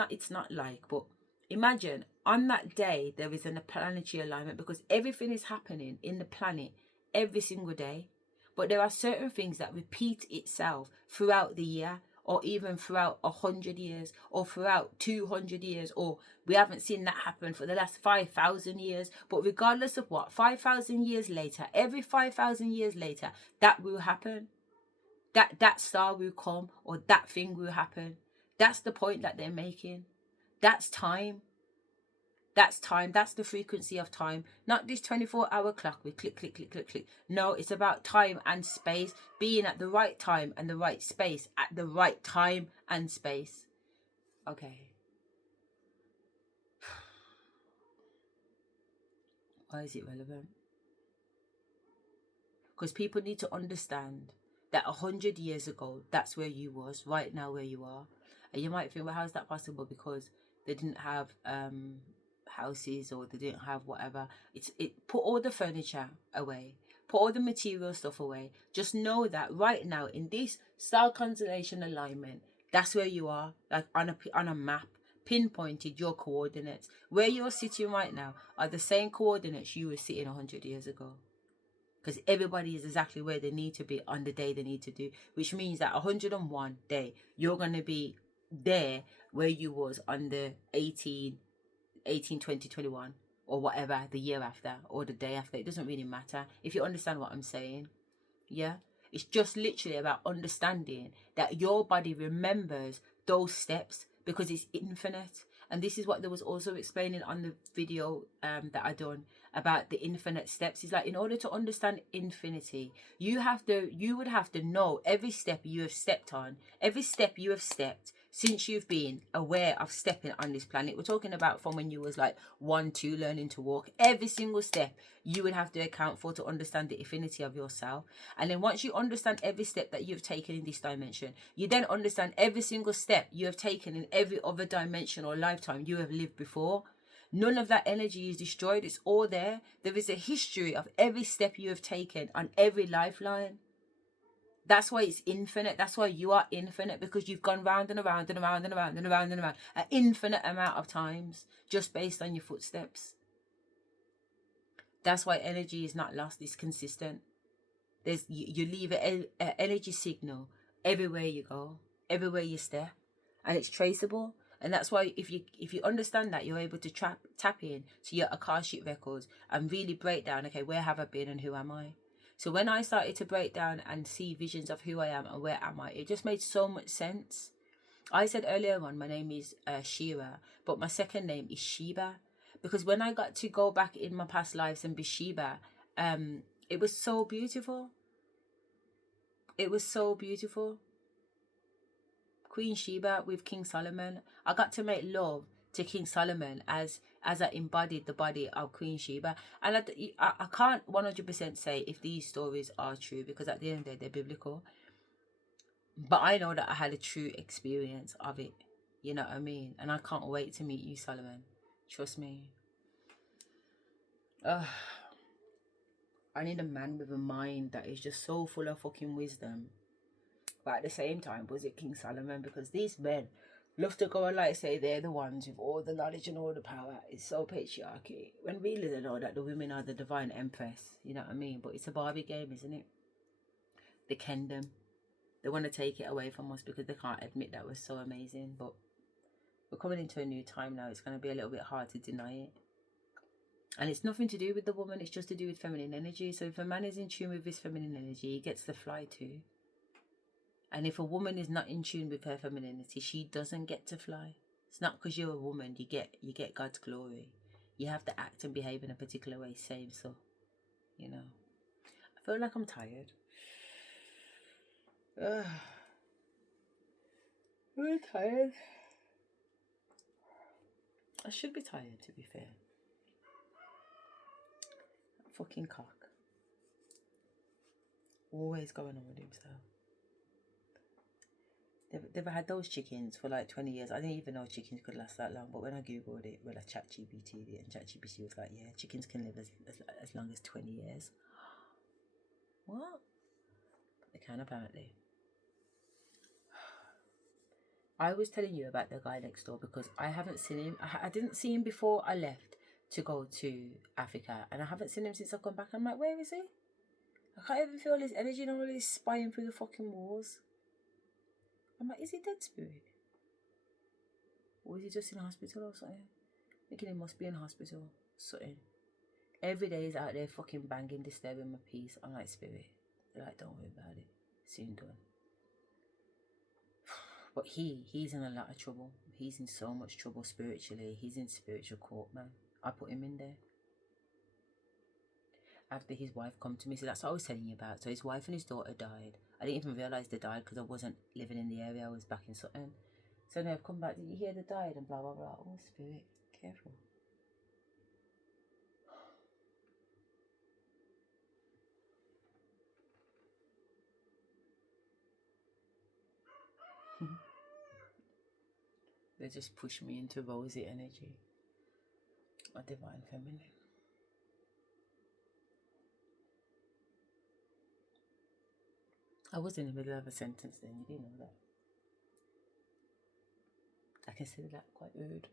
It's not like, but imagine on that day there is a planetary alignment, because everything is happening in the planet every single day. But there are certain things that repeat itself throughout the year, or even throughout 100 years, or throughout 200 years, or we haven't seen that happen for the last 5,000 years. But regardless of what, 5,000 years later, every 5,000 years later, that will happen. That star will come, or that thing will happen. That's the point that they're making. That's time. That's time. That's the frequency of time. Not this 24-hour clock with click, click, click, click, click. No, it's about time and space. Being at the right time and the right space at the right time and space. Okay. Why is it relevant? Because people need to understand that 100 years ago, that's where you was, right now where you are. And you might think, well, how is that possible? Because they didn't have houses, or they didn't have whatever. Put all the furniture away, put all the material stuff away. Just know that right now in this star constellation alignment, that's where you are, like on a map, pinpointed your coordinates. Where you're sitting right now are the same coordinates you were sitting 100 years ago, because everybody is exactly where they need to be on the day they need to do, which means that 101 day you're going to be there where you was on the 18, 20, 21, or whatever, the year after or the day after. It doesn't really matter, if you understand what I'm saying. Yeah, it's just literally about understanding that your body remembers those steps, because it's infinite. And this is what they was also explaining on the video that I done about the infinite steps. It's like, in order to understand infinity, you would have to know every step you have stepped on, every step you have stepped since you've been aware of stepping on this planet. We're talking about from when you was like 1, 2, learning to walk. Every single step you would have to account for to understand the infinity of yourself. And then once you understand every step that you've taken in this dimension, you then understand every single step you have taken in every other dimension or lifetime you have lived before. None of that energy is destroyed. It's all there. There is a history of every step you have taken on every lifeline. That's why it's infinite. That's why you are infinite, because you've gone round and around and around and around and around and around an infinite amount of times just based on your footsteps. That's why energy is not lost. It's consistent. You leave an energy signal everywhere you go, everywhere you step, and it's traceable. And that's why if you understand that, you're able to tap in to your Akashic records and really break down, okay, where have I been and who am I? So when I started to break down and see visions of who I am and where am I, it just made so much sense. I said earlier on, my name is Asherah, but my second name is Sheba, because when I got to go back in my past lives and be Sheba, it was so beautiful. It was so beautiful. Queen Sheba with King Solomon. I got to make love to King Solomon as I embodied the body of Queen Sheba. And I can't 100% say if these stories are true, because at the end of the day, they're biblical. But I know that I had a true experience of it. You know what I mean? And I can't wait to meet you, Solomon. Trust me. I need a man with a mind that is just so full of fucking wisdom. But at the same time, was it King Solomon? Because these men love to go and like say they're the ones with all the knowledge and all the power. It's so patriarchy. When really they know that the women are the divine empress. You know what I mean? But it's a Barbie game, isn't it? The kingdom. They want to take it away from us because they can't admit that we're so amazing. But we're coming into a new time now. It's going to be a little bit hard to deny it. And it's nothing to do with the woman. It's just to do with feminine energy. So if a man is in tune with his feminine energy, he gets the fly too. And if a woman is not in tune with her femininity, she doesn't get to fly. It's not because you're a woman you get God's glory. You have to act and behave in a particular way. Same, so, you know. I feel like I'm tired. I'm tired. I should be tired, to be fair. Fucking cock. Always going on with himself. They've had those chickens for like 20 years. I didn't even know chickens could last that long. But when I googled it, well, I ChatGPT'd it, and ChatGPT was like, yeah, chickens can live as long as 20 years. What? They can, apparently. I was telling you about the guy next door because I haven't seen him. I didn't see him before I left to go to Africa. And I haven't seen him since I've gone back. I'm like, where is he? I can't even feel his energy and all this spying through the fucking walls. I'm like, is he dead, spirit? Or is he just in hospital or something? Thinking he must be in hospital. Something. Every day he's out there fucking banging, disturbing my peace. I'm like, spirit. They're like, don't worry about it. Soon done. But he's in a lot of trouble. He's in so much trouble spiritually. He's in spiritual court, man. I put him in there. After his wife come to me, so that's what I was telling you about. So his wife and his daughter died. I didn't even realise they died because I wasn't living in the area. I was back in Sutton. So now I've come back. Did you hear they died? And blah blah blah. Oh, spirit, careful. They just push me into rosy energy. A divine feminine. I was in the middle of a sentence then, you didn't know that. I consider that quite rude.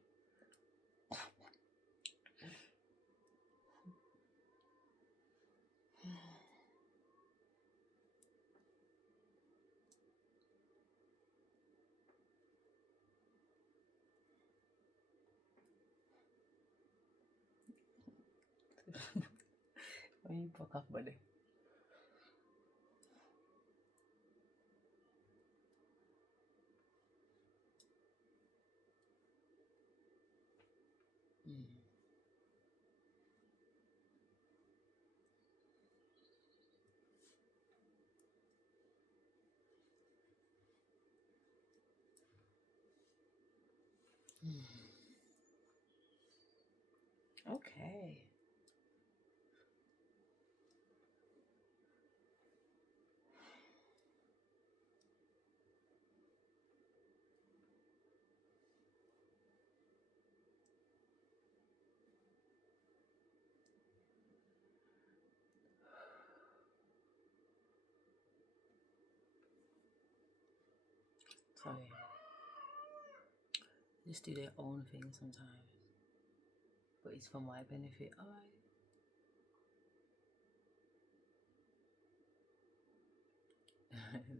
When you fuck off, buddy. Okay. Sorry. Just do their own thing sometimes. But it's for my benefit. Alright.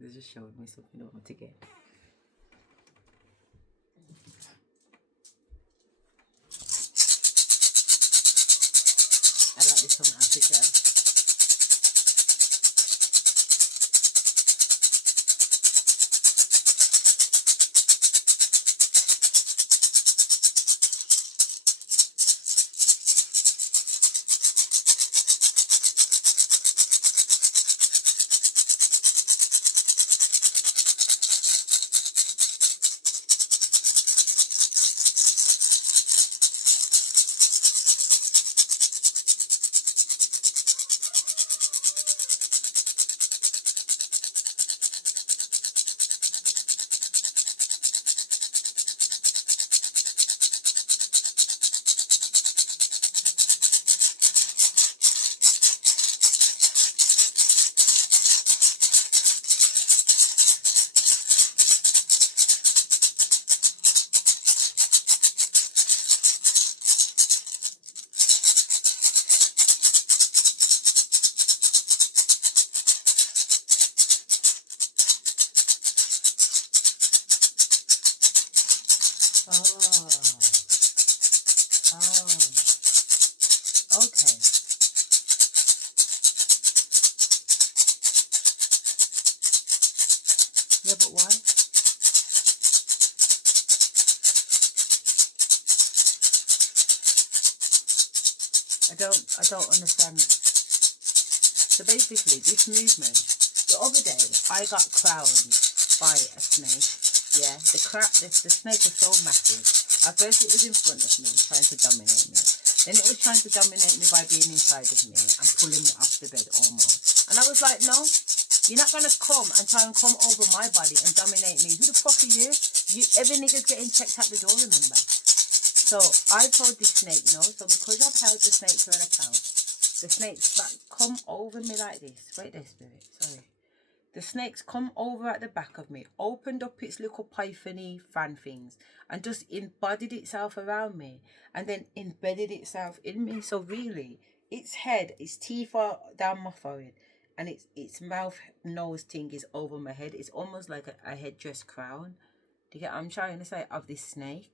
They just showed me something I want to get. I like this from Africa. Oh. Oh. Okay. Yeah, but why? I don't understand. So basically, this movement, the other day, I got crowned by a snake. Yeah, the snake was so massive. At first it was in front of me, trying to dominate me. Then it was trying to dominate me by being inside of me and pulling me off the bed almost. And I was like, no, you're not going to come and try and come over my body and dominate me. Who the fuck are you? Every nigga's getting checked at the door, remember? So I told this snake no. So because I've held the snake to an account, the snake's like come over me like this. Wait there, spirit. Sorry. The snake's come over at the back of me, opened up its little pythony fan things, and just embodied itself around me, and then embedded itself in me. So really, its head, its teeth are down my forehead, and its mouth nose thing is over my head. It's almost like a headdress crown. Do you get what I'm trying to say? Of this snake.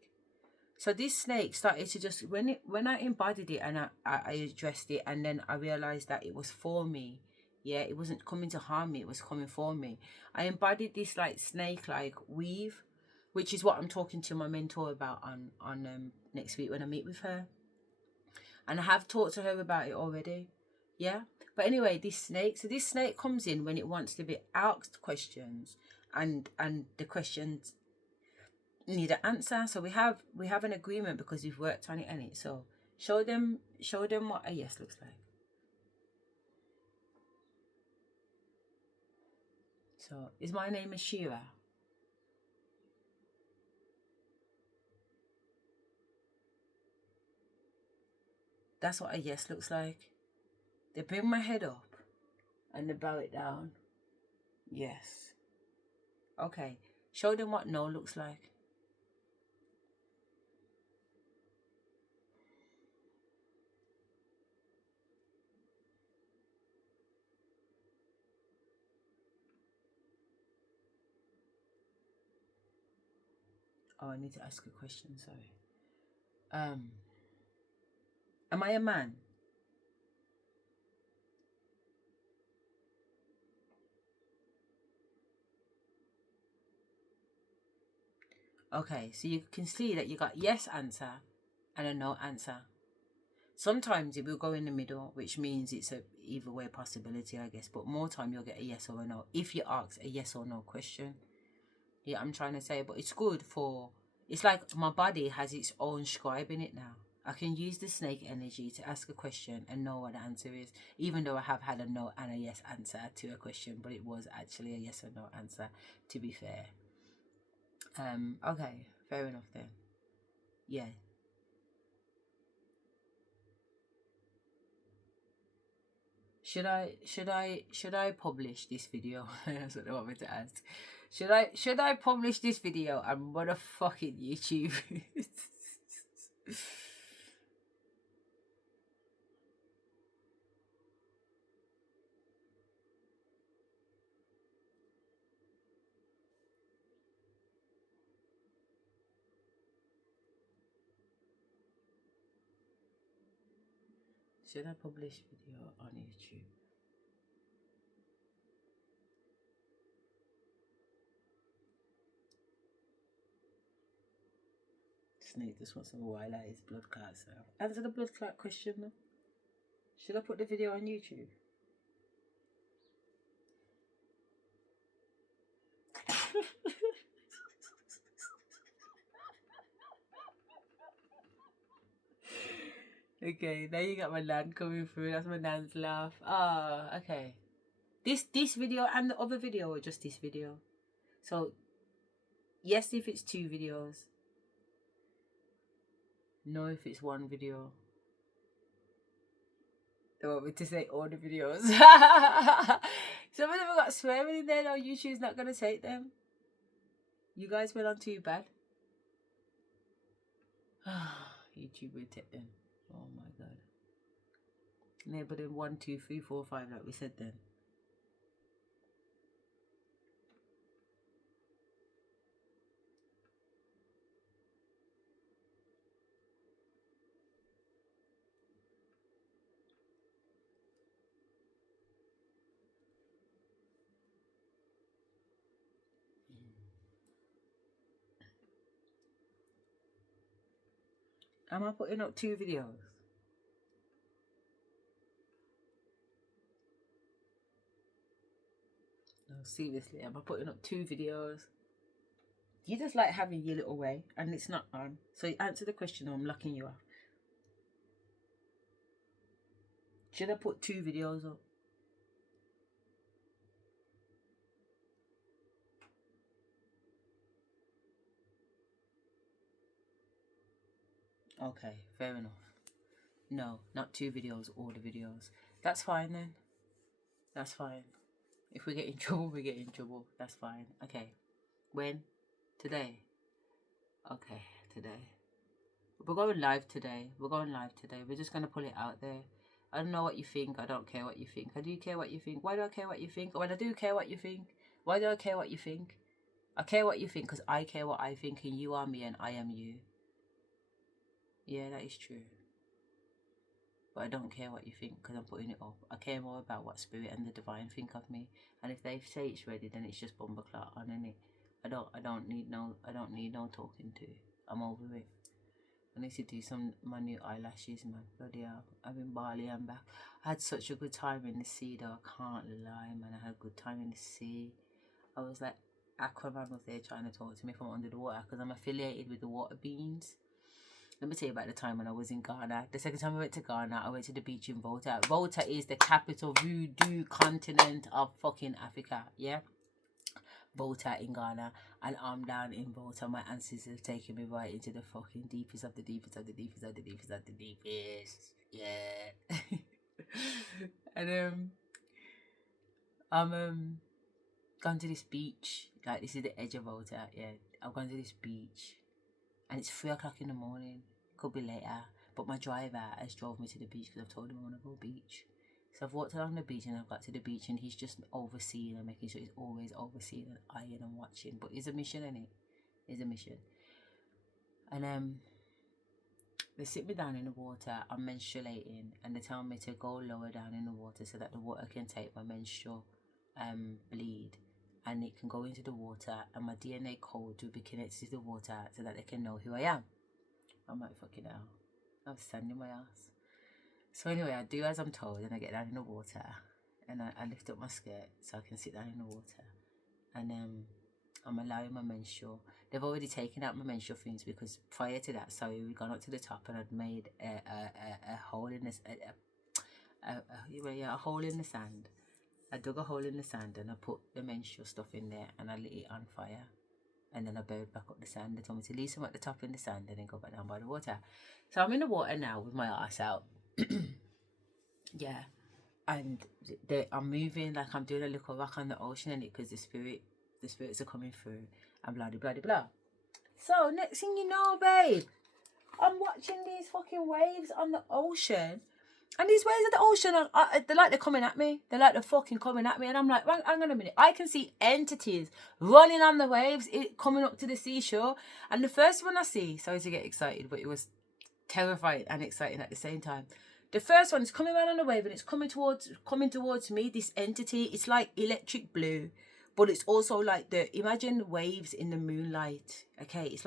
So this snake started to just, when I embodied it and I addressed it, and then I realized that it was for me. Yeah, it wasn't coming to harm me, it was coming for me. I embodied this like snake-like weave, which is what I'm talking to my mentor about on next week when I meet with her. And I have talked to her about it already. Yeah. But anyway, this snake comes in when it wants to be asked questions, and the questions need an answer. So we have an agreement because we've worked on it. So show them what a yes looks like. So is my name Asherah? That's what a yes looks like. They bring my head up and they bow it down. Yes. Okay. Show them what no looks like. Oh, I need to ask a question, sorry. Am I a man? Okay, so you can see that you got yes answer and a no answer. Sometimes it will go in the middle, which means it's a either way possibility, I guess. But more time you'll get a yes or a no if you ask a yes or no question. Yeah, I'm trying to say, but it's good for, it's like my body has its own scribe in it now. I can use the snake energy to ask a question and know what the answer is, even though I have had a no and a yes answer to a question, but it was actually a yes or no answer, to be fair. Okay, fair enough then. Yeah. Should I publish this video? That's what they want me to ask. Should I publish this video and motherfucking YouTube? Should I publish video on YouTube? Snake just wants to highlight his blood clot. So answer the blood clot question though. Should I put the video on YouTube? Okay, now you got my nan coming through. That's my nan's laugh. Ah, okay. This video and the other video, or just this video? So yes if it's 2 videos. No if it's 1 video. They want me to say all the videos. Some of them have got swearing in there. No, YouTube's not going to take them. You guys went on too bad. YouTube will take them. Oh my god. No, but then 1, 2, 3, 4, 5, like we said then. Am I putting up 2 videos? No, seriously, am I putting up 2 videos? You just like having your little way and it's not on. So answer the question or I'm locking you off. Should I put 2 videos up? Okay, fair enough. No, not 2 videos, all the videos. That's fine then. That's fine. If we get in trouble, we get in trouble. That's fine. Okay. When? Today? Okay, today. We're going live today. We're going live today. We're just going to pull it out there. I don't know what you think. I don't care what you think. I do care what you think. Why do I care what you think? When I do care what you think, why do I care what you think? I care what you think because I care what I think and you are me and I am you. Yeah, that is true. But I don't care what you think because I'm putting it up. I care more about what spirit and the divine think of me. And if they say it's ready, then it's just bumbleclot on, innit? I don't need no talking to. I'm over it. I need to do my new eyelashes, man. Bloody hell. I'm in Bali, I'm back. I had such a good time in the sea though, I can't lie, man. I had a good time in the sea. I was like, Aquaman was there trying to talk to me from under the water because I'm affiliated with the water beings. Let me tell you about the time when I was in Ghana. The second time I went to Ghana, I went to the beach in Volta. Volta is the capital voodoo continent of fucking Africa, yeah? Volta in Ghana, and I'm down in Volta. My ancestors have taken me right into the fucking deepest of the deepest of the deepest of the deepest of the deepest. Yeah. And I'm gone to this beach. Like, this is the edge of Volta, yeah. I've gone to this beach and it's 3 o'clock in the morning. Could be later, but my driver has drove me to the beach because I've told him I want to go beach. So I've walked along the beach and I've got to the beach and he's just overseeing and making sure he's always overseeing and eyeing and watching. But it's a mission, innit? It's a mission. And they sit me down in the water. I'm menstruating and they tell me to go lower down in the water so that the water can take my menstrual bleed and it can go into the water and my DNA code will be connected to the water so that they can know who I am. I'm like, fucking hell. I'm standing my ass. So anyway, I do as I'm told and I get down in the water and I lift up my skirt so I can sit down in the water and I'm allowing my menstrual. They've already taken out my menstrual things because prior to that, sorry, we'd gone up to the top and I'd made a hole in this a hole in the sand. I dug a hole in the sand and I put the menstrual stuff in there and I lit it on fire. And then I buried back up the sand. They told me to leave some at the top in the sand and then go back down by the water. So I'm in the water now with my ass out. Yeah. And I'm moving like I'm doing a little rock on the ocean in it because the spirits are coming through and blah, blah, blah, blah. So next thing you know, babe, I'm watching these fucking waves on the ocean. And these waves of the ocean, they're coming at me. They're like they're fucking coming at me. And I'm like, hang on a minute. I can see entities running on the waves, coming up to the seashore. And the first one I see, sorry to get excited, but it was terrifying and exciting at the same time. The first one is coming around on the wave and it's coming towards me, this entity. It's like electric blue. But it's also like imagine waves in the moonlight. Okay, it's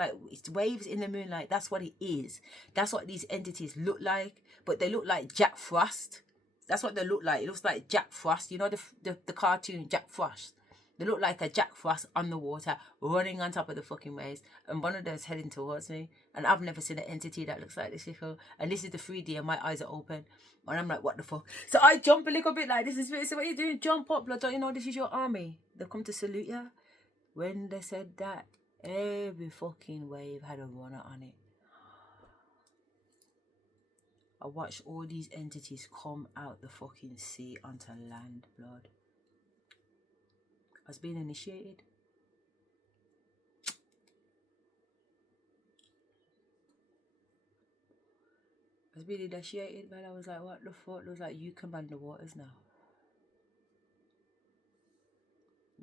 waves in the moonlight. That's what it is. That's what these entities look like. But they look like Jack Frost. That's what they look like. It looks like Jack Frost. You know the cartoon Jack Frost. They look like a Jack Frost on the water, running on top of the fucking waves. And one of them's heading towards me. And I've never seen an entity that looks like this before. And this is the 3D and my eyes are open. And I'm like, what the fuck? So I jump a little bit like this. So what are you doing? Jump up, blood. Don't you know this is your army? They come to salute you. When they said that, every fucking wave had a runner on it. I watched all these entities come out the fucking sea onto land, blood. I was being initiated. I was being initiated, man. I was like, what the fuck? It was like, you command the waters now.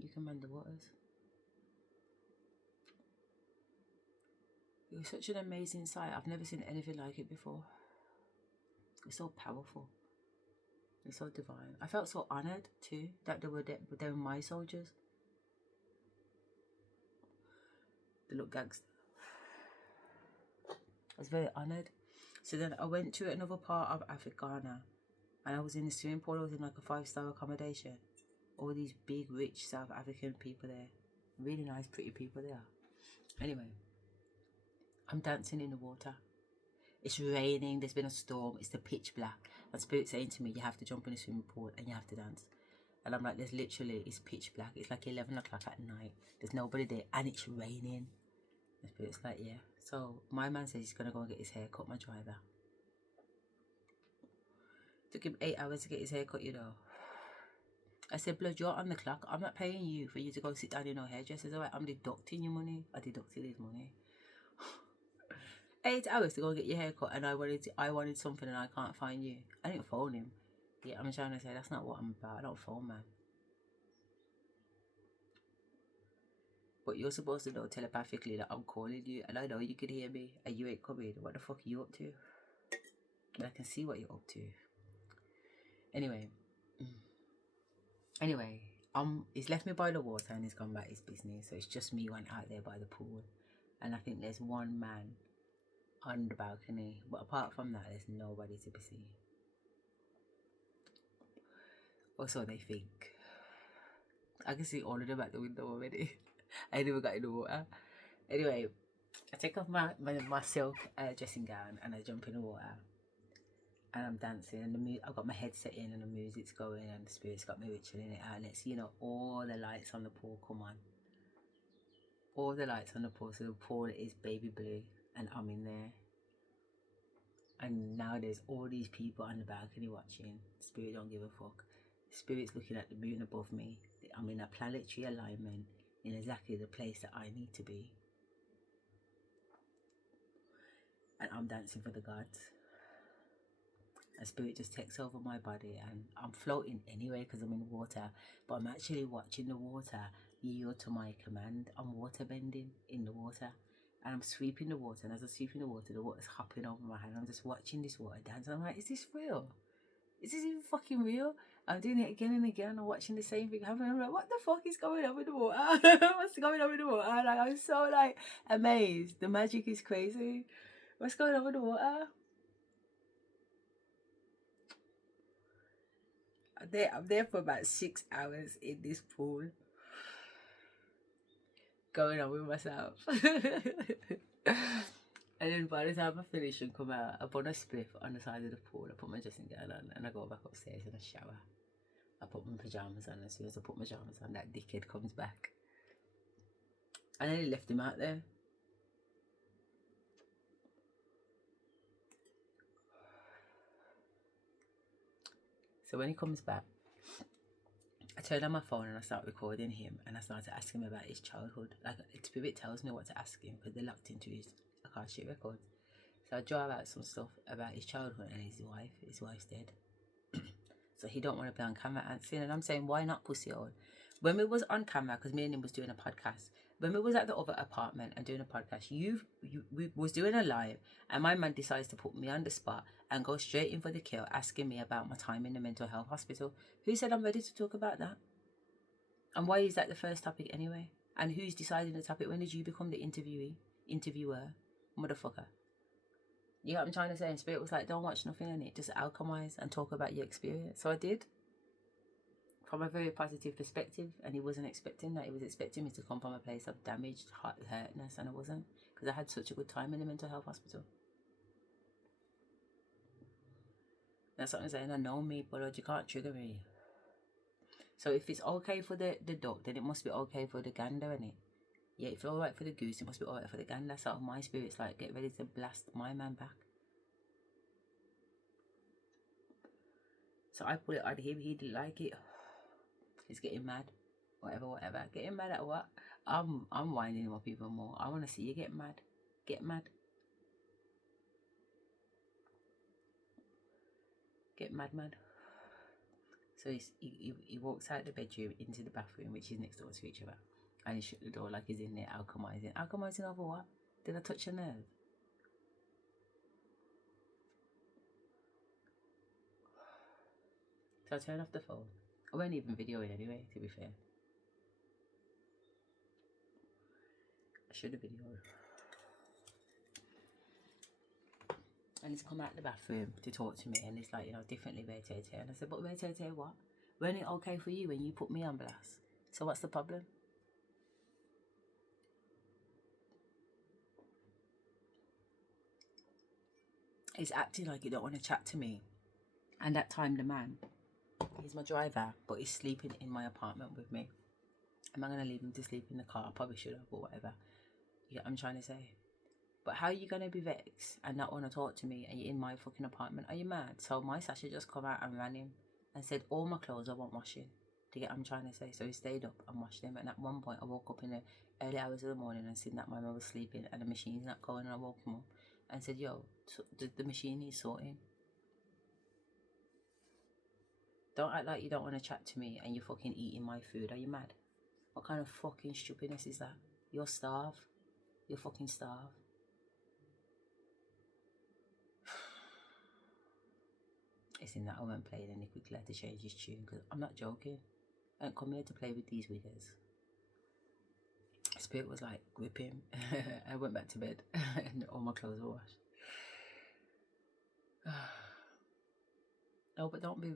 You command the waters. It was such an amazing sight. I've never seen anything like it before. It's so powerful. It's so divine. I felt so honoured too that they were my soldiers. They look gangster. I was very honoured. So then I went to another part of Africana, and I was in the swimming pool. I was in like a 5-star accommodation. All these big, rich South African people there. Really nice, pretty people there. Anyway, I'm dancing in the water. It's raining, there's been a storm, it's the pitch black. And Spirit saying to me, you have to jump in the swimming pool and you have to dance. And I'm like, it's pitch black. It's like 11 o'clock at night. There's nobody there and it's raining. And Spirit's like, yeah. So my man says he's going to go and get his hair cut, my driver. Took him 8 hours to get his hair cut, you know. I said, blood, you're on the clock. I'm not paying you for you to go sit down in no hairdressers. All right, I'm deducting your money. I deducted his money. 8 hours to go get your hair cut, and I wanted something and I can't find you. I didn't phone him. Yeah, I'm trying to say that's not what I'm about. I don't phone, man. But you're supposed to know telepathically that I'm calling you, and I know you can hear me, and you ain't coming. What the fuck are you up to? But I can see what you're up to. Anyway, he's left me by the water and he's gone back his business. So it's just me went out there by the pool, and I think there's one man on the balcony, but apart from that, there's nobody to be seen. Or so they think. I can see all of them at the window already. I never got in the water. Anyway, I take off my silk dressing gown and I jump in the water. And I'm dancing, and I've got my headset in, and the music's going, and the Spirit's got me ritualing it out. And it's, all the lights on the pool come on. All the lights on the pool, so the pool is baby blue, and I'm in there. And now there's all these people on the balcony watching. Spirit don't give a fuck. Spirit's looking at the moon above me. I'm in a planetary alignment in exactly the place that I need to be. And I'm dancing for the gods. And Spirit just takes over my body, and I'm floating anyway because I'm in water, but I'm actually watching the water yield to my command. I'm water bending in the water, and I'm sweeping the water, and as I'm sweeping the water's hopping over my hand. I'm just watching this water dance, and I'm like, is this real? Is this even fucking real? I'm doing it again and again. I'm watching the same thing happen. I'm like, what the fuck is going on with the water? What's going on with the water? Like, I'm so amazed. The magic is crazy. What's going on with the water? I'm there for about 6 hours in this pool, going on with myself. And then by the time I finish and come out, I put a spliff on the side of the pool. I put my dressing gown on, and I go back upstairs and I shower. I put my pyjamas on. As soon as I put my pyjamas on, that dickhead comes back. I nearly left him out there. So when he comes back, I turn on my phone and I start recording him, and I started asking him about his childhood. Like, Spirit tells me what to ask him because they're locked into his Akashic records. So I draw out some stuff about his childhood and his wife. His wife's dead. So he don't want to be on camera answering. And I'm saying, why not, pussy hole? When we was on camera, because me and him was doing a podcast, when we was at the other apartment and doing a podcast, we was doing a live, and my man decides to put me on the spot and go straight in for the kill, asking me about my time in the mental health hospital. Who said I'm ready to talk about that? And why is that the first topic anyway? And who's deciding the topic? When did you become the interviewer? Motherfucker. You know what I'm trying to say? And Spirit was like, don't watch nothing in it. Just alchemize and talk about your experience. So I did. From a very positive perspective. And he wasn't expecting that. He was expecting me to come from a place of damaged, hurtness. And I wasn't. Because I had such a good time in the mental health hospital. That's what I'm saying. I know me, but you can't trigger me. So if it's okay for the duck, then it must be okay for the gander, innit? Yeah, if it's alright for the goose, it must be alright for the gander. So my Spirit's like, get ready to blast my man back. So I put it on him, he didn't like it. He's getting mad. Whatever. Getting mad at what? I'm winding him up even more. I want to see you get mad. Get mad. Get mad. So he walks out the bedroom into the bathroom, which is next door to each other. And he shut the door like he's in there alchemizing. Alchemizing over what? Did I touch a nerve? So I turned off the phone. I weren't even videoing anyway, to be fair. I should have videoed. And he's come out the bathroom to talk to me, and he's like, you know, differently, and I said, but what? Wasn't it okay for you when you put me on blast? So what's the problem? He's acting like he don't want to chat to me. And that time the man, he's my driver, but he's sleeping in my apartment with me. Am I going to leave him to sleep in the car? I probably should have, or whatever. You get what I'm trying to say? But how are you going to be vexed and not want to talk to me and you're in my fucking apartment? Are you mad? So my Sasha just come out and ran him and said, all my clothes I want washing. Do you get what I'm trying to say? So he stayed up and washed them. And at one point I woke up in the early hours of the morning and seen that my mum was sleeping and the machine's not going, and I woke him up and said, yo, the machine needs sorting. Don't act like you don't want to chat to me and you're fucking eating my food. Are you mad? What kind of fucking stupidness is that? You're starved. You're fucking starved. It's in that I won't play any quickly to change his tune, because I'm not joking. I don't come here to play with these wiggers. Spirit was like, whip him. I went back to bed and all my clothes were washed. No, but don't be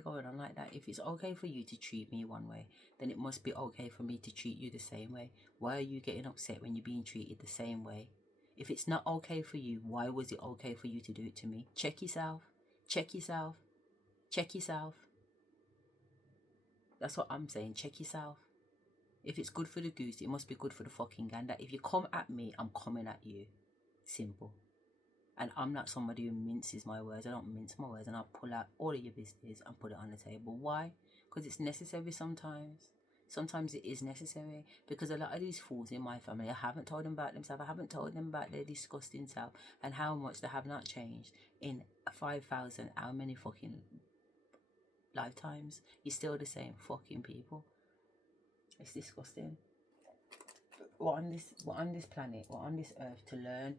going on like that. If it's okay for you to treat me one way, then it must be okay for me to treat you the same way. Why are you getting upset when you're being treated the same way? If it's not okay for you, why was it okay for you to do it to me? Check yourself. Check yourself. Check yourself. That's what I'm saying. Check yourself. If it's good for the goose, it must be good for the fucking gander. If you come at me, I'm coming at you. Simple. And I'm not somebody who minces my words. I don't mince my words, and I'll pull out all of your business and put it on the table. Why? Because it's necessary sometimes. Sometimes it is necessary, because a lot of these fools in my family, I haven't told them about themselves. I haven't told them about their disgusting self and how much they have not changed in 5,000, how many fucking lifetimes. You're still the same fucking people. It's disgusting. We're on this planet, we're on this earth to learn.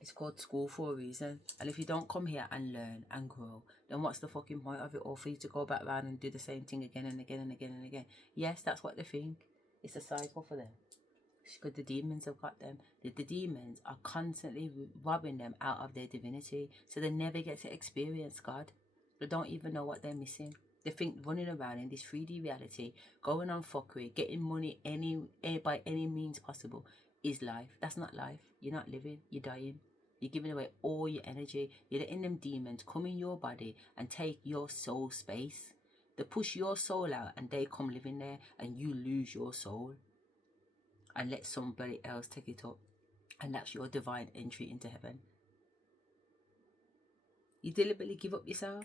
It's called school for a reason. And if you don't come here and learn and grow, then what's the fucking point of it all, for you to go back around and do the same thing again and again and again and again? Yes, that's what they think. It's a cycle for them. Because the demons have got them. The demons are constantly robbing them out of their divinity. So they never get to experience God. They don't even know what they're missing. They think running around in this 3D reality, going on fuckery, getting money by any means possible is life. That's not life. You're not living. You're dying. You're giving away all your energy. You're letting them demons come in your body and take your soul space. They push your soul out and they come live in there, and you lose your soul and let somebody else take it up. And that's your divine entry into heaven. You deliberately give up yourself.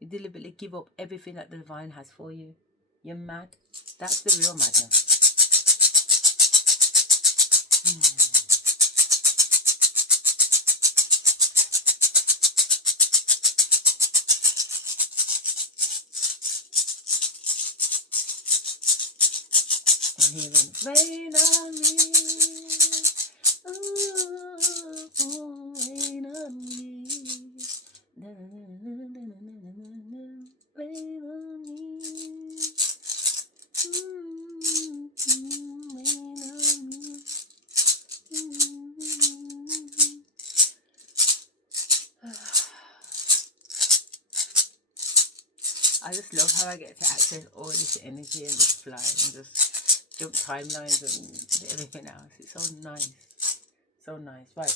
You deliberately give up everything that the divine has for you. You're mad. That's the real madness. I'm hearing rain on me. Ooh, rain on me. Na, na, na, na, na, na, na, na, rain on me. Rain on me. I just love how I get to access all this energy and just fly and just jump timelines and everything else. It's so nice. So nice. Right.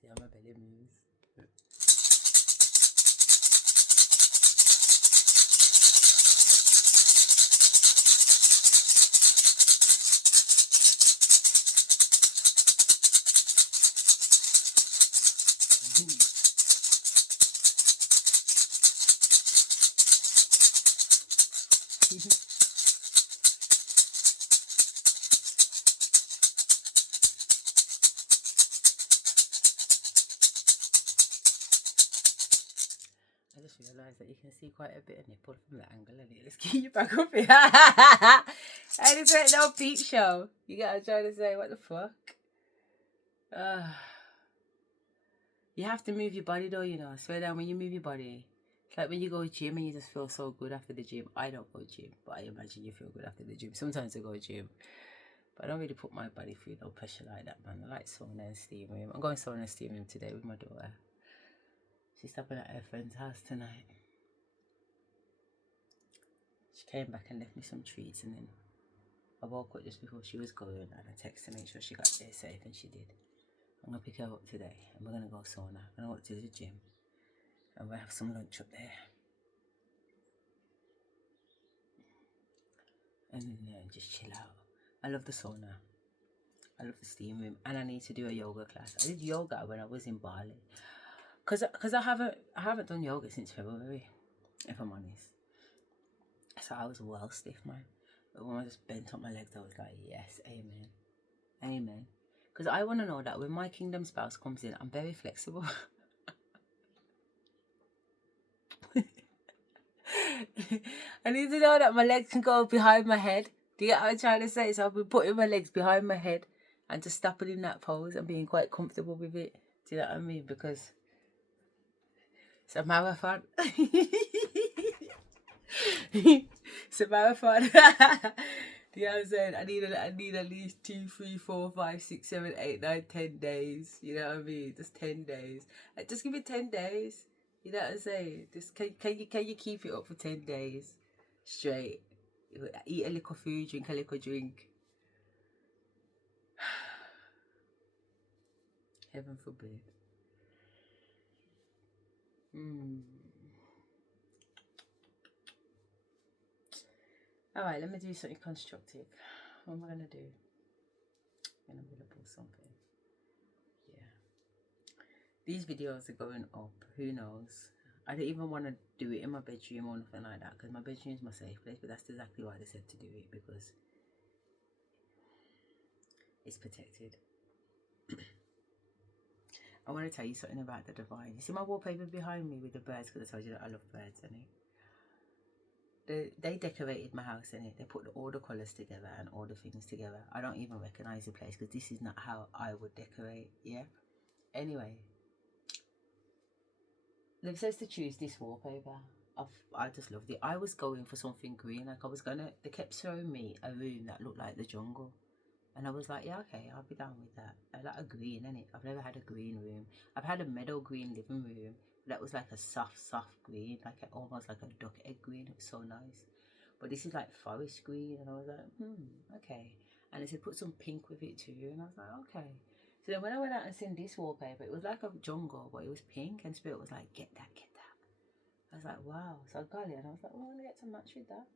See how my belly moves. I just realised that you can see quite a bit of nipple from that angle, and let's get you back up here. And it's like no peep show. You gotta try to say, what the fuck? You have to move your body though, you know. I swear down, when you move your body, it's like when you go to gym and you just feel so good after the gym. I don't go to gym, but I imagine you feel good after the gym. Sometimes I go to gym, but I don't really put my body through no pressure like that, man. I like sauna and steam room. I'm going sauna and steam room today with my daughter. She's stopping at her friend's house tonight. She came back and left me some treats, and then I woke up just before she was going, and I texted to make sure she got there safe, and she did. I'm going to pick her up today, and we're going to go sauna. I'm going to go to the gym, and we'll have some lunch up there. And then just chill out. I love the sauna. I love the steam room, and I need to do a yoga class. I did yoga when I was in Bali. Because I haven't done yoga since February, if I'm honest. So I was well stiff, man. But when I just bent up my legs, I was like, yes, amen. Amen. Because I want to know that when my kingdom spouse comes in, I'm very flexible. I need to know that my legs can go behind my head. Do you get what I'm trying to say? So I've been putting my legs behind my head and just stopping in that pose and being quite comfortable with it. Do you know what I mean? Because it's a marathon. It's a marathon. Do you know what I'm saying? I need at least 2, 3, 4, 5, 6, 7, 8, 9, 10 days. You know what I mean? Just 10 days. Just give me 10 days. You know what I'm saying? Just can you keep it up for 10 days straight? Eat a little food, drink a little drink. Heaven forbid. Alright, let me do something constructive. What am I going to do? I'm going to pull something. Yeah. These videos are going up. Who knows? I don't even want to do it in my bedroom or nothing like that, because my bedroom is my safe place, but that's exactly why they said to do it, because it's protected. I want to tell you something about the divine. You see my wallpaper behind me with the birds, because I told you that I love birds, innit? They decorated my house, innit? They put all the colours together and all the things together. I don't even recognise the place, because this is not how I would decorate, yeah? Anyway, they've said to choose this wallpaper. I just loved it. I was going for something green. Like they kept showing me a room that looked like the jungle. And I was like, yeah, okay, I'll be down with that. I like a green, innit? I've never had a green room. I've had a meadow green living room. That was like a soft green, almost like a duck egg green. It was so nice. But this is like forest green. And I was like, okay. And they said put some pink with it too. And I was like, okay. So then when I went out and seen this wallpaper, it was like a jungle, but it was pink. And Spirit was like, get that. I was like, wow. So I got it. And I was like, well, I'm going to get to match with that.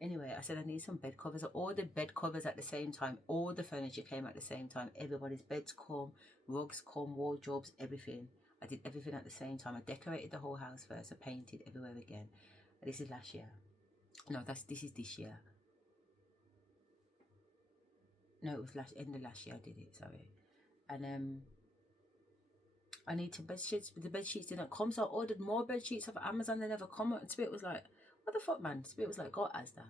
Anyway, I said I need some bed covers. I ordered bed covers at the same time. All the furniture came at the same time. Everybody's beds come, rugs come, wardrobes, everything. I did everything at the same time. I decorated the whole house first. I painted everywhere again. This is last year. No, this is this year. No, it was end of last year I did it, sorry. And I need some bed sheets, but the bed sheets didn't come, so I ordered more bed sheets off Amazon. They never come. And Spirit was like, what the fuck, man? Spirit was like, go Asda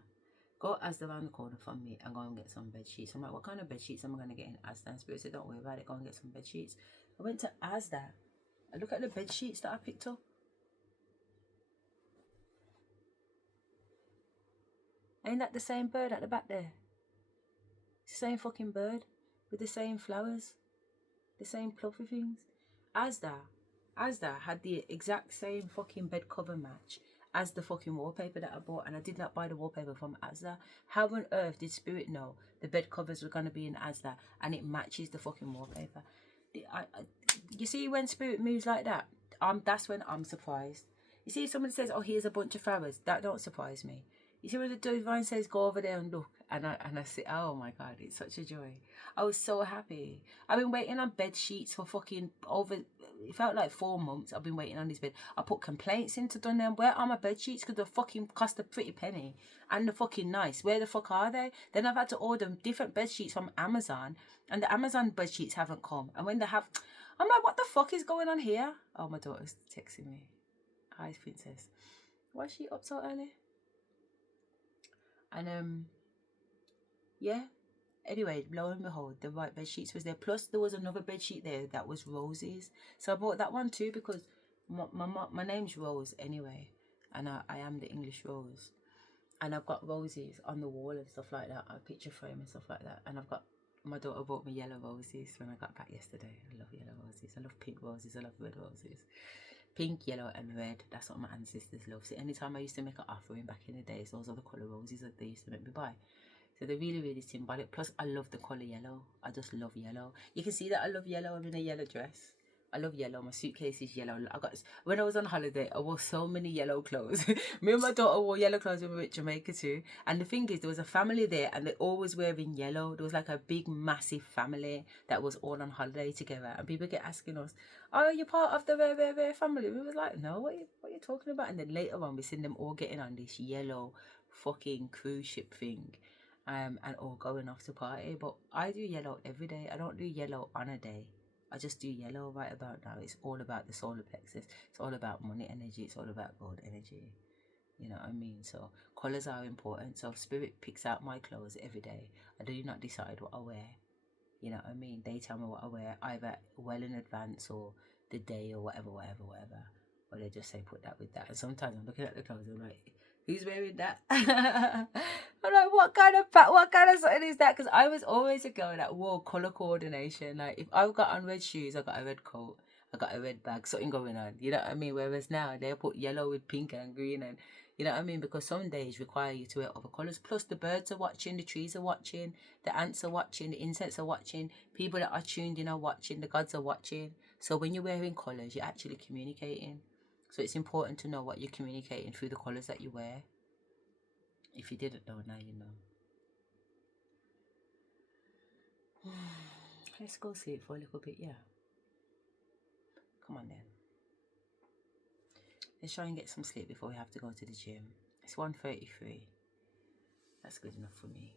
around the corner from me and go and get some bed sheets. I'm like, what kind of bed sheets am I going to get in Asda? And Spirit said, don't worry about it, go and get some bed sheets. I went to Asda. I look at the bed sheets that I picked up. Ain't that the same bird at the back there? It's the same fucking bird with the same flowers, the same fluffy things. Asda had the exact same fucking bed cover match as the fucking wallpaper that I bought, and I did not buy the wallpaper from Asda. How on earth did Spirit know the bed covers were going to be in Asda and it matches the fucking wallpaper? You see, when Spirit moves like that, that's when I'm surprised. You see, if somebody says, oh, here's a bunch of flowers, that don't surprise me. You see, when the divine says, go over there and look, and I see, oh my God, it's such a joy. I was so happy. I've been waiting on bed sheets for fucking over, it felt like 4 months. I've been waiting on this bed. I put complaints into done them. Where are my bed sheets? Because they fucking cost a pretty penny, and they're fucking nice. Where the fuck are they? Then I've had to order different bed sheets from Amazon, and the Amazon bed sheets haven't come. And when they have, I'm like, what the fuck is going on here? Oh, my daughter's texting me. Hi, princess. Why is she up so early? And yeah. Anyway, lo and behold, the right bed sheets was there. Plus, there was another bed sheet there that was roses. So I bought that one too because my name's Rose anyway, and I am the English Rose. And I've got roses on the wall and stuff like that, a picture frame and stuff like that. And I've got, my daughter bought me yellow roses when I got back yesterday. I love yellow roses. I love pink roses. I love red roses. Pink, yellow, and red. That's what my ancestors love. So anytime I used to make an offering back in the days, those are the colour roses that they used to make me buy. So they're really, really symbolic. Plus, I love the colour yellow. I just love yellow. You can see that I love yellow. I'm in a yellow dress. I love yellow. My suitcase is yellow. When I was on holiday, I wore so many yellow clothes. Me and my daughter wore yellow clothes when we were at Jamaica too. And the thing is, there was a family there and they're always wearing yellow. There was like a big, massive family that was all on holiday together. And people get asking us, oh, you're part of the very family? We was like, no, what are you talking about? And then later on, we seen them all getting on this yellow fucking cruise ship thing. And all going off to party. But I do yellow every day. I don't do yellow on a day. I just do yellow right about now. It's all about the solar plexus. It's all about money energy. It's all about gold energy. You know what I mean? So colours are important. So spirit picks out my clothes every day. I do not decide what I wear. You know what I mean? They tell me what I wear either well in advance or the day or whatever. Or they just say put that with that. And sometimes I'm looking at the clothes and I'm like, who's wearing that? I'm like, what kind of something is that? Because I was always a girl that wore colour coordination. Like, if I've got on red shoes, I got a red coat, I got a red bag, something going on. You know what I mean? Whereas now, they put yellow with pink and green and, you know what I mean? Because some days require you to wear other colours. Plus, the birds are watching, the trees are watching, the ants are watching, the insects are watching, people that are tuned in are watching, the gods are watching. So when you're wearing colours, you're actually communicating. So it's important to know what you're communicating through the colours that you wear. If you didn't know, now you know. Let's go sleep for a little bit, yeah. Come on then. Let's try and get some sleep before we have to go to the gym. It's 1:33. That's good enough for me.